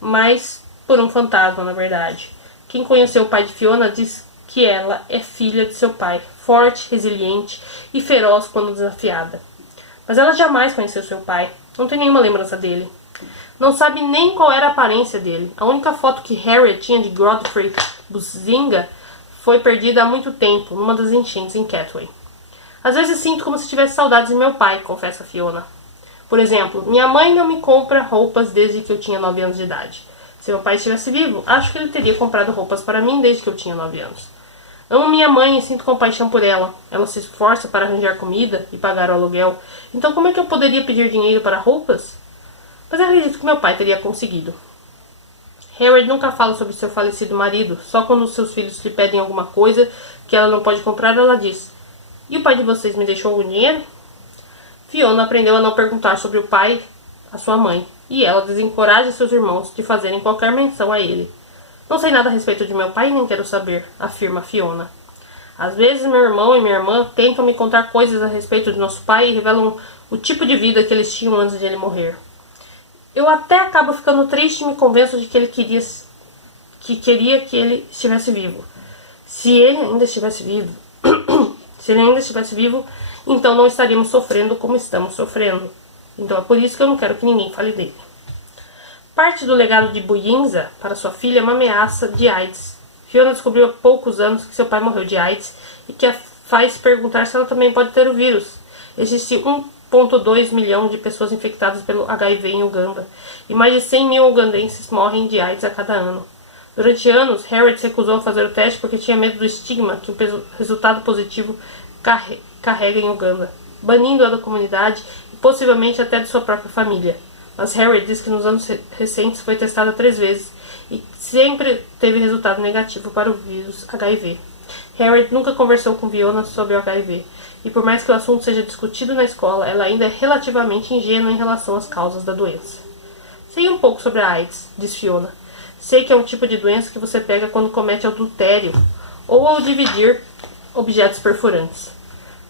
Mas por um fantasma, na verdade. Quem conheceu o pai de Fiona diz que ela é filha de seu pai, forte, resiliente e feroz quando desafiada. Mas ela jamais conheceu seu pai, não tem nenhuma lembrança dele. Não sabe nem qual era a aparência dele. A única foto que Harriet tinha de Godfrey Buzinga foi perdida há muito tempo, numa das enchentes em Catway. Às vezes sinto como se tivesse saudades de meu pai, confessa Fiona. Por exemplo, minha mãe não me compra roupas desde que eu tinha 9 anos de idade. Se meu pai estivesse vivo, acho que ele teria comprado roupas para mim desde que eu tinha 9 anos. Amo minha mãe e sinto compaixão por ela. Ela se esforça para arranjar comida e pagar o aluguel. Então como é que eu poderia pedir dinheiro para roupas? Mas acredito que meu pai teria conseguido. Harriet nunca fala sobre seu falecido marido. Só quando seus filhos lhe pedem alguma coisa que ela não pode comprar, ela diz: "E o pai de vocês me deixou algum dinheiro?" Fiona aprendeu a não perguntar sobre o pai à sua mãe. E ela desencoraja seus irmãos de fazerem qualquer menção a ele. Não sei nada a respeito de meu pai e nem quero saber, afirma Fiona. Às vezes meu irmão e minha irmã tentam me contar coisas a respeito de nosso pai e revelam o tipo de vida que eles tinham antes de ele morrer. Eu até acabo ficando triste e me convenço de que ele queria que ele estivesse vivo. Se ele ainda estivesse vivo, então não estaríamos sofrendo como estamos sofrendo. Então é por isso que eu não quero que ninguém fale dele. Parte do legado de Buyinza para sua filha é uma ameaça de AIDS. Fiona descobriu há poucos anos que seu pai morreu de AIDS e que a faz perguntar se ela também pode ter o vírus. Existe 1,2 milhão de pessoas infectadas pelo HIV em Uganda e mais de 100 mil ugandenses morrem de AIDS a cada ano. Durante anos, Harriet se recusou a fazer o teste porque tinha medo do estigma que o resultado positivo carrega em Uganda, banindo-a da comunidade e possivelmente até de sua própria família. Mas Harriet diz que nos anos recentes foi testada 3 vezes e sempre teve resultado negativo para o vírus HIV. Harriet nunca conversou com Fiona sobre o HIV, e por mais que o assunto seja discutido na escola, ela ainda é relativamente ingênua em relação às causas da doença. Sei um pouco sobre a AIDS, diz Fiona. Sei que é um tipo de doença que você pega quando comete adultério ou ao dividir objetos perfurantes.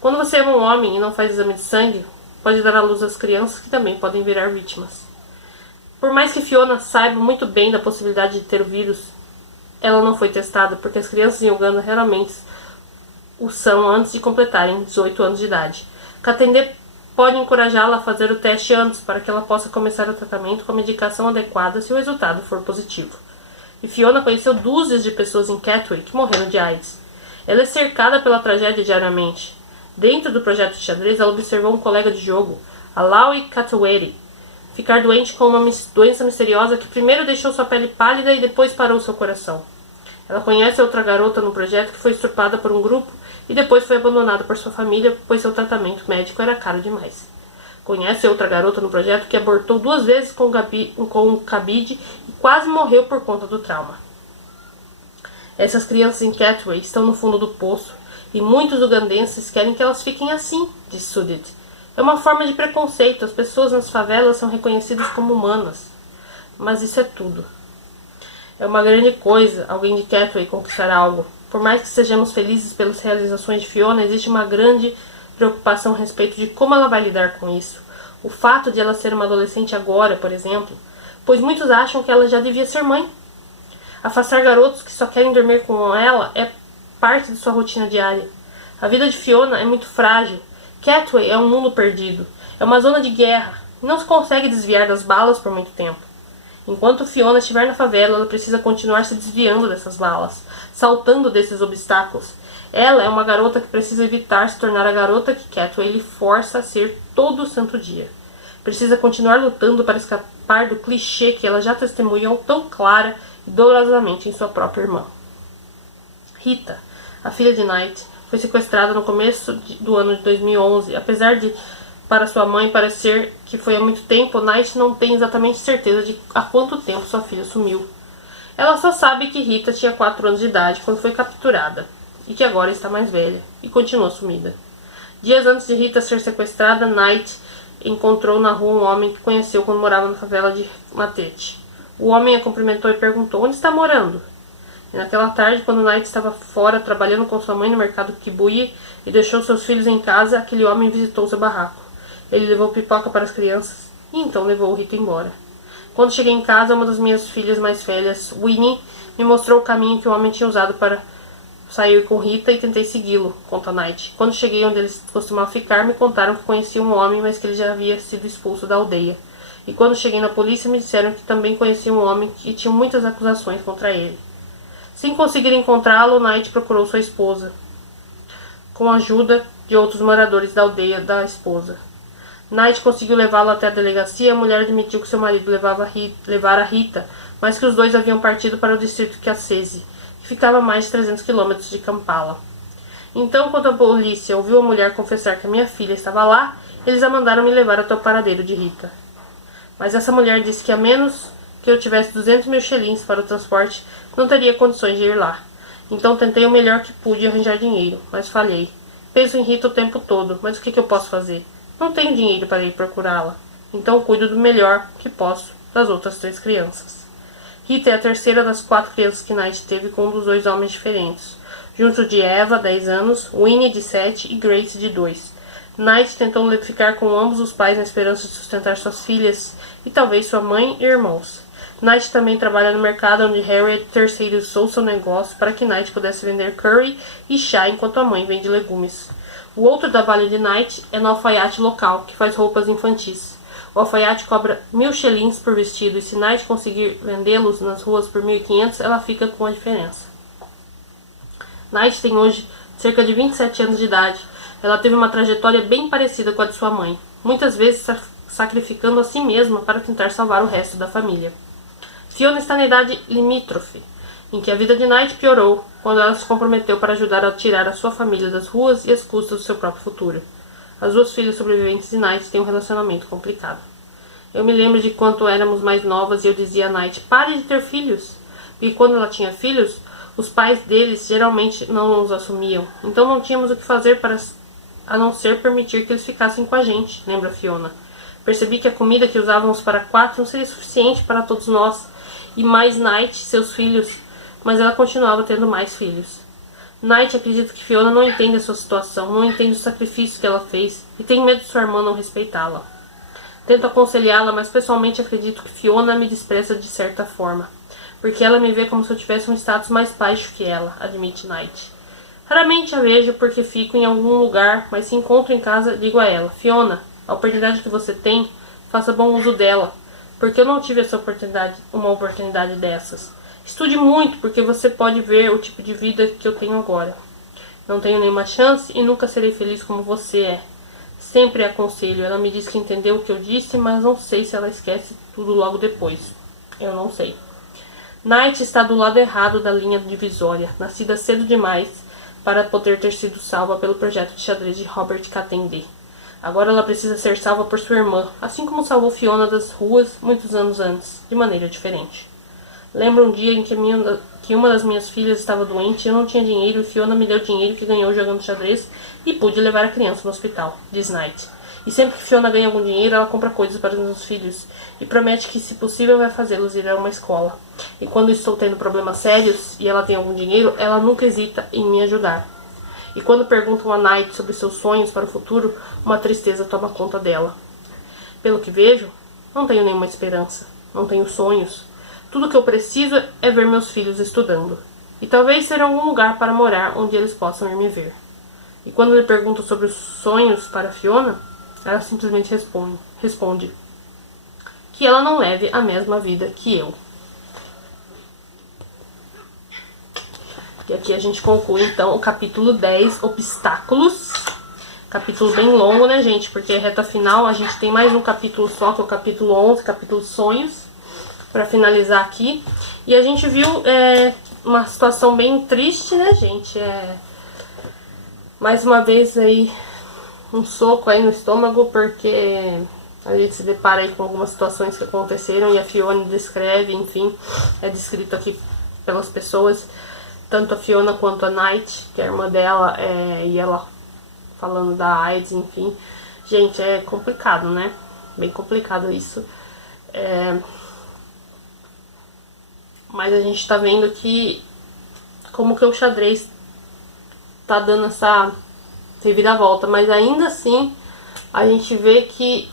Quando você é um homem e não faz exame de sangue, pode dar à luz às crianças que também podem virar vítimas. Por mais que Fiona saiba muito bem da possibilidade de ter o vírus, ela não foi testada porque as crianças em Uganda realmente o são antes de completarem 18 anos de idade. Katende pode encorajá-la a fazer o teste antes para que ela possa começar o tratamento com a medicação adequada se o resultado for positivo. E Fiona conheceu dúzias de pessoas em Catway que morreram de AIDS. Ela é cercada pela tragédia diariamente. Dentro do projeto de xadrez, ela observou um colega de jogo, Alawi Kataweri, ficar doente com uma doença misteriosa que primeiro deixou sua pele pálida e depois parou seu coração. Ela conhece outra garota no projeto que foi estuprada por um grupo e depois foi abandonada por sua família, pois seu tratamento médico era caro demais. Conhece outra garota no projeto que abortou 2 vezes com um cabide e quase morreu por conta do trauma. Essas crianças em Catway estão no fundo do poço e muitos ugandenses querem que elas fiquem assim, diz Suddet. É uma forma de preconceito, as pessoas nas favelas são reconhecidas como humanas. Mas isso é tudo. É uma grande coisa alguém de Catway conquistar algo. Por mais que sejamos felizes pelas realizações de Fiona, existe uma grande preocupação a respeito de como ela vai lidar com isso. O fato de ela ser uma adolescente agora, por exemplo, pois muitos acham que ela já devia ser mãe. Afastar garotos que só querem dormir com ela é parte de sua rotina diária. A vida de Fiona é muito frágil. Catway é um mundo perdido. É uma zona de guerra. E não se consegue desviar das balas por muito tempo. Enquanto Fiona estiver na favela, ela precisa continuar se desviando dessas balas, saltando desses obstáculos. Ela é uma garota que precisa evitar se tornar a garota que Catway lhe força a ser todo o santo dia. Precisa continuar lutando para escapar do clichê que ela já testemunhou tão clara e dolorosamente em sua própria irmã. Rita, a filha de Knight, foi sequestrada no começo do ano de 2011. Apesar de, para sua mãe, parecer que foi há muito tempo, Knight não tem exatamente certeza de há quanto tempo sua filha sumiu. Ela só sabe que Rita tinha 4 anos de idade quando foi capturada, e que agora está mais velha, e continua sumida. Dias antes de Rita ser sequestrada, Knight encontrou na rua um homem que conheceu quando morava na favela de Matete. O homem a cumprimentou e perguntou: onde está morando? E naquela tarde, quando Knight estava fora trabalhando com sua mãe no mercado Kibuye e deixou seus filhos em casa, aquele homem visitou seu barraco. Ele levou pipoca para as crianças e então levou Rita embora. Quando cheguei em casa, uma das minhas filhas mais velhas, Winnie, me mostrou o caminho que o homem tinha usado para sair com Rita e tentei segui-lo, conta Knight. Quando cheguei onde eles costumavam ficar, me contaram que conhecia um homem, mas que ele já havia sido expulso da aldeia. E quando cheguei na polícia, me disseram que também conhecia um homem e tinham muitas acusações contra ele. Sem conseguir encontrá-lo, Knight procurou sua esposa, com a ajuda de outros moradores da aldeia da esposa. Knight conseguiu levá-lo até a delegacia e a mulher admitiu que seu marido levara Rita, mas que os dois haviam partido para o distrito Kasese, que ficava a mais de 300 quilômetros de Kampala. Então, quando a polícia ouviu a mulher confessar que a minha filha estava lá, eles a mandaram me levar até o paradeiro de Rita. Mas essa mulher disse que a menos que eu tivesse 200 mil shillings para o transporte, não teria condições de ir lá. Então tentei o melhor que pude arranjar dinheiro, mas falhei. Penso em Rita o tempo todo, mas o que eu posso fazer? Não tenho dinheiro para ir procurá-la. Então cuido do melhor que posso das outras 3 crianças. Rita é a terceira das 4 crianças que Knight teve com um dos 2 homens diferentes, junto de Eva, 10 anos, Winnie, de 7 e Grace, de 2. Knight tentou ficar com ambos os pais na esperança de sustentar suas filhas e talvez sua mãe e irmãos. Knight também trabalha no mercado onde Harriet terceirizou seu negócio para que Knight pudesse vender curry e chá enquanto a mãe vende legumes. O outro trabalho de Knight é no alfaiate local, que faz roupas infantis. O alfaiate cobra 1.000 shillings por vestido e se Knight conseguir vendê-los nas ruas por 1.500, ela fica com a diferença. Knight tem hoje cerca de 27 anos de idade. Ela teve uma trajetória bem parecida com a de sua mãe, muitas vezes sacrificando a si mesma para tentar salvar o resto da família. Fiona está na idade limítrofe, em que a vida de Knight piorou quando ela se comprometeu para ajudar a tirar a sua família das ruas e às custas do seu próprio futuro. As 2 filhas sobreviventes de Knight têm um relacionamento complicado. Eu me lembro de quando éramos mais novas e eu dizia a Knight: pare de ter filhos. E quando ela tinha filhos, os pais deles geralmente não os assumiam. Então não tínhamos o que fazer a não ser permitir que eles ficassem com a gente, lembra Fiona. Percebi que a comida que usávamos para 4 não seria suficiente para todos nós, e mais Knight, seus filhos, mas ela continuava tendo mais filhos. Knight acredita que Fiona não entende a sua situação, não entende o sacrifício que ela fez, e tem medo de sua irmã não respeitá-la. Tento aconselhá-la, mas pessoalmente acredito que Fiona me despreza de certa forma, porque ela me vê como se eu tivesse um status mais baixo que ela, admite Knight. Raramente a vejo porque fico em algum lugar, mas se encontro em casa, digo a ela: Fiona, a oportunidade que você tem, faça bom uso dela, porque eu não tive uma oportunidade dessas. Estude muito, porque você pode ver o tipo de vida que eu tenho agora. Não tenho nenhuma chance e nunca serei feliz como você é. Sempre a aconselho. Ela me diz que entendeu o que eu disse, mas não sei se ela esquece tudo logo depois. Eu não sei. Knight está do lado errado da linha divisória, nascida cedo demais para poder ter sido salva pelo projeto de xadrez de Robert Katende. Agora ela precisa ser salva por sua irmã, assim como salvou Fiona das ruas muitos anos antes, de maneira diferente. Lembro um dia em que uma das minhas filhas estava doente e eu não tinha dinheiro e Fiona me deu dinheiro que ganhou jogando xadrez e pude levar a criança no hospital, diz Knight. E sempre que Fiona ganha algum dinheiro, ela compra coisas para os meus filhos e promete que, se possível, vai fazê-los ir a uma escola. E quando estou tendo problemas sérios e ela tem algum dinheiro, ela nunca hesita em me ajudar. E quando perguntam a Knight sobre seus sonhos para o futuro, uma tristeza toma conta dela. Pelo que vejo, não tenho nenhuma esperança, não tenho sonhos. Tudo que eu preciso é ver meus filhos estudando. E talvez ter algum lugar para morar onde eles possam ir me ver. E quando lhe pergunto sobre os sonhos para Fiona, ela simplesmente responde que ela não leve a mesma vida que eu. E aqui a gente conclui então o capítulo 10, Obstáculos. Capítulo bem longo, né, gente? Porque é reta final, a gente tem mais um capítulo só, que é o capítulo 11, capítulo Sonhos, para finalizar aqui. E a gente viu uma situação bem triste, né, gente? Mais uma vez aí, um soco aí no estômago, porque a gente se depara aí com algumas situações que aconteceram e a Fiona descreve, enfim, é descrito aqui pelas pessoas, tanto a Fiona quanto a Night, que é a irmã dela, e ela falando da AIDS, enfim. Gente, é complicado, né? Bem complicado isso. Mas a gente tá vendo que como que o xadrez tá dando essa reviravolta, mas ainda assim a gente vê que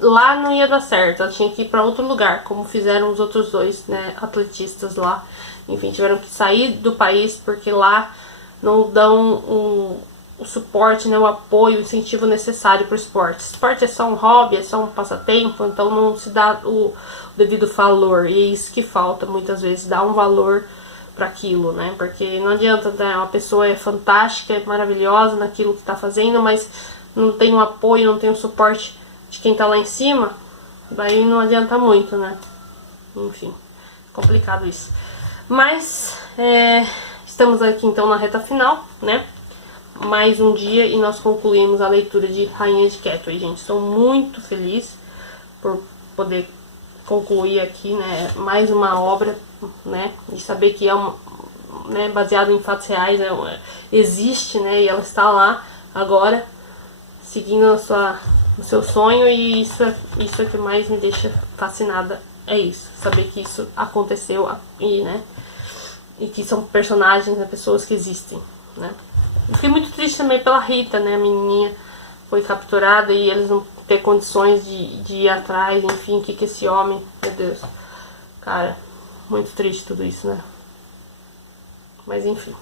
lá não ia dar certo, ela tinha que ir para outro lugar, como fizeram os outros dois, né, atletistas lá. Enfim, tiveram que sair do país porque lá não dão o suporte, né, o apoio, o incentivo necessário para o esporte. Esporte é só um hobby, é só um passatempo, então não se dá o devido valor, e é isso que falta muitas vezes, dar um valor para aquilo, né, porque não adianta, né, uma pessoa é fantástica, é maravilhosa naquilo que está fazendo, mas não tem um apoio, não tem um suporte de quem tá lá em cima, daí não adianta muito, né, enfim, complicado isso. Mas, estamos aqui então na reta final, né, mais um dia e nós concluímos a leitura de Rainha de Catway, gente. Estou muito feliz por poder concluir aqui, né, mais uma obra, né, e saber que é né, baseado em fatos reais, né, existe, né, e ela está lá agora, seguindo o seu sonho, e isso é que mais me deixa fascinada, é isso, saber que isso aconteceu e, né, e que são personagens, né, pessoas que existem, né. Eu fiquei muito triste também pela Rita, né, a menininha foi capturada e eles não ter condições de ir atrás, enfim, que esse homem, meu Deus, cara, muito triste tudo isso, né. Mas enfim,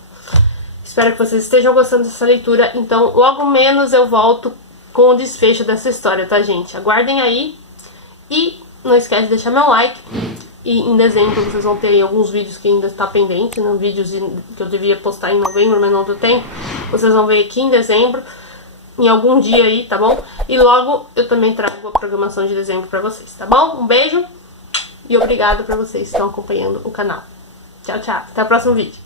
espero que vocês estejam gostando dessa leitura, então logo menos eu volto com o desfecho dessa história, tá, gente? Aguardem aí e não esquece de deixar meu like. E em dezembro vocês vão ter aí alguns vídeos que ainda está pendente, né? Vídeos que eu devia postar em novembro, mas não deu tempo. Vocês vão ver aqui em dezembro, em algum dia aí, tá bom? E logo eu também trago a programação de dezembro pra vocês, tá bom? Um beijo e obrigada pra vocês que estão acompanhando o canal. Tchau, tchau. Até o próximo vídeo.